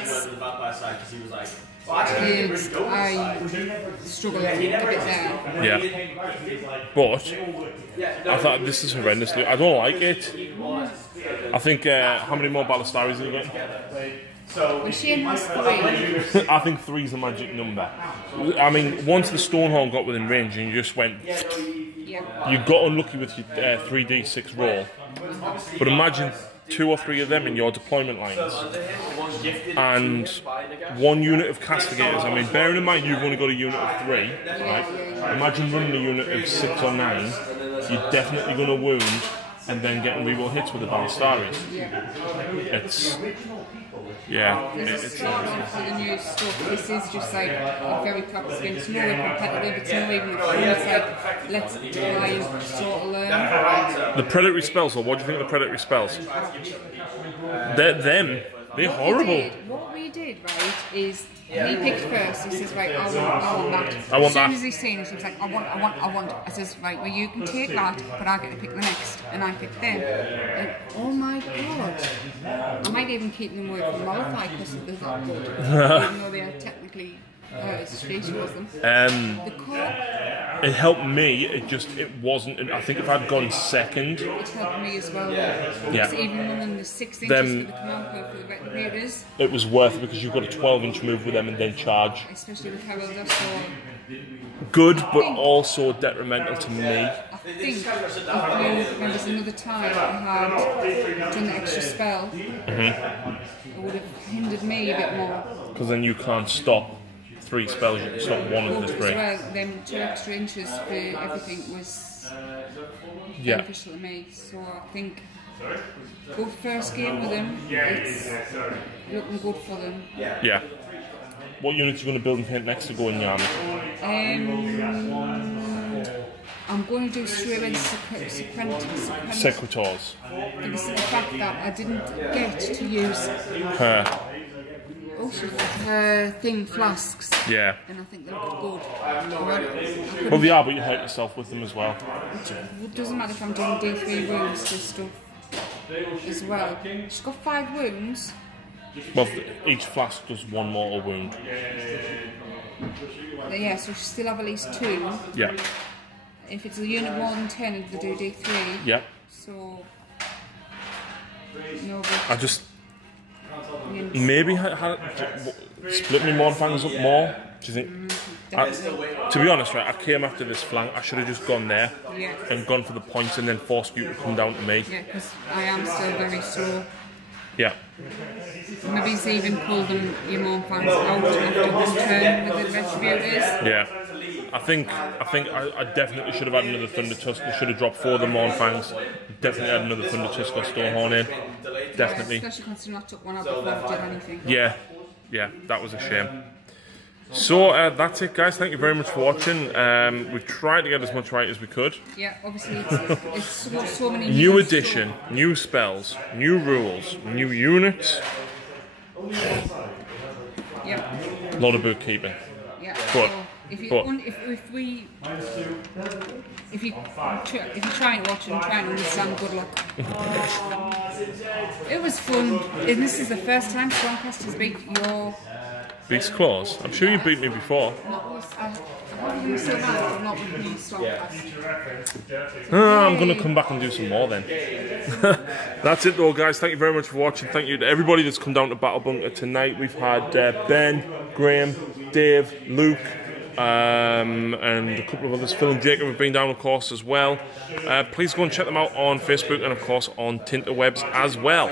I struggle a bit there. Yeah. But I thought this is horrendous. I don't like it. I think how many more Battle Stories are you getting? Well, Shane has 3. I think 3 is the magic number. I mean, once the Stonehorn got within range and you just went, Yeah. you got unlucky with your 3d6 roll. But imagine 2 or 3 of them in your deployment lines, and 1 unit of castigators. I mean, bearing in mind you've only got a unit of 3, right? Imagine running a unit of 6 or 9. You're definitely going to wound, and then getting reroll hits with the Balistaris. It's This is start off with the new stuff. This is just like a very practice game. It's not really competitive, it's not even fun. It's like, let's try and sort of learn. The predatory spells, or what do you think of the predatory spells? They're horrible. What we did, right, is he picked first. He says, right, I want that. I want as soon that. as he's seen it, he was like, I want. I says, right, well, you can take that, but I get to pick the next. And I picked them. And, oh my god. I might even keep them away from Malify because they're that good. Even though they are technically she chose them. The card, It helped me. It wasn't. I think if I'd gone second, it helped me as well. Yeah. Because even running the 6 inches for the command code for the Retributors, it was worth it because you've got a 12-inch move with them and then charge. especially with Heraldor, so Good, but also detrimental to me. I think if there's another time I had done the extra spell, it would have hindered me a bit more. Because then you can't stop 3 spells, you can stop 1 of the 3. As well, them 2 extra inches for everything was beneficial to me. So I think go first game with them, it's looking good for them. Yeah. What units are you going to build and paint next to go in the army? I'm going to do straight away Secretors. because of the fact that I didn't get to use thing flasks. Yeah. And I think they looked good. Well, they are, but you hurt yourself with them as well. It doesn't matter if I'm doing D3 wounds to stuff as well. She's got 5 wounds. Well, each flask does 1 mortal wound. Yeah, so she still have at least 2. Yeah. If it's a unit more than 10, they do D3. Yeah. So, no, but I just maybe split my Mornfangs up more. Do you think? To be honest, right, I came after this flank. I should have just gone there and gone for the points and then forced you to come down to me. yeah, because I am still very slow. Yeah. Maybe he's even pulled them your Mornfangs out after 1 turn with the Retributors. Yeah. I think I definitely should have had another Thunder Tusk. I should have dropped 4 of the Mornfangs. Definitely had another Thunder Tusk or Stormhorn in. Definitely. Especially considering I took one out before I did anything. Yeah, that was a shame. So that's it, guys. Thank you very much for watching. We tried to get as much right as we could. Yeah, obviously it's so many new edition, new spells, new rules, new units. Yeah. A lot of bookkeeping. Yeah. But, so if you try and watch and try and understand, good luck. It was fun, and this is the first time Stormcast has beat your Beastclaws. I'm sure you beat me before. I'm going to come back and do some more then. That's it though, guys. Thank you very much for watching. Thank you to everybody that's come down to Battle Bunker tonight. We've had Ben, Graham, Dave, Luke, and a couple of others. Phil and Jacob have been down, of course, as well. Please go and check them out on Facebook and, of course, on Tinterwebs as well.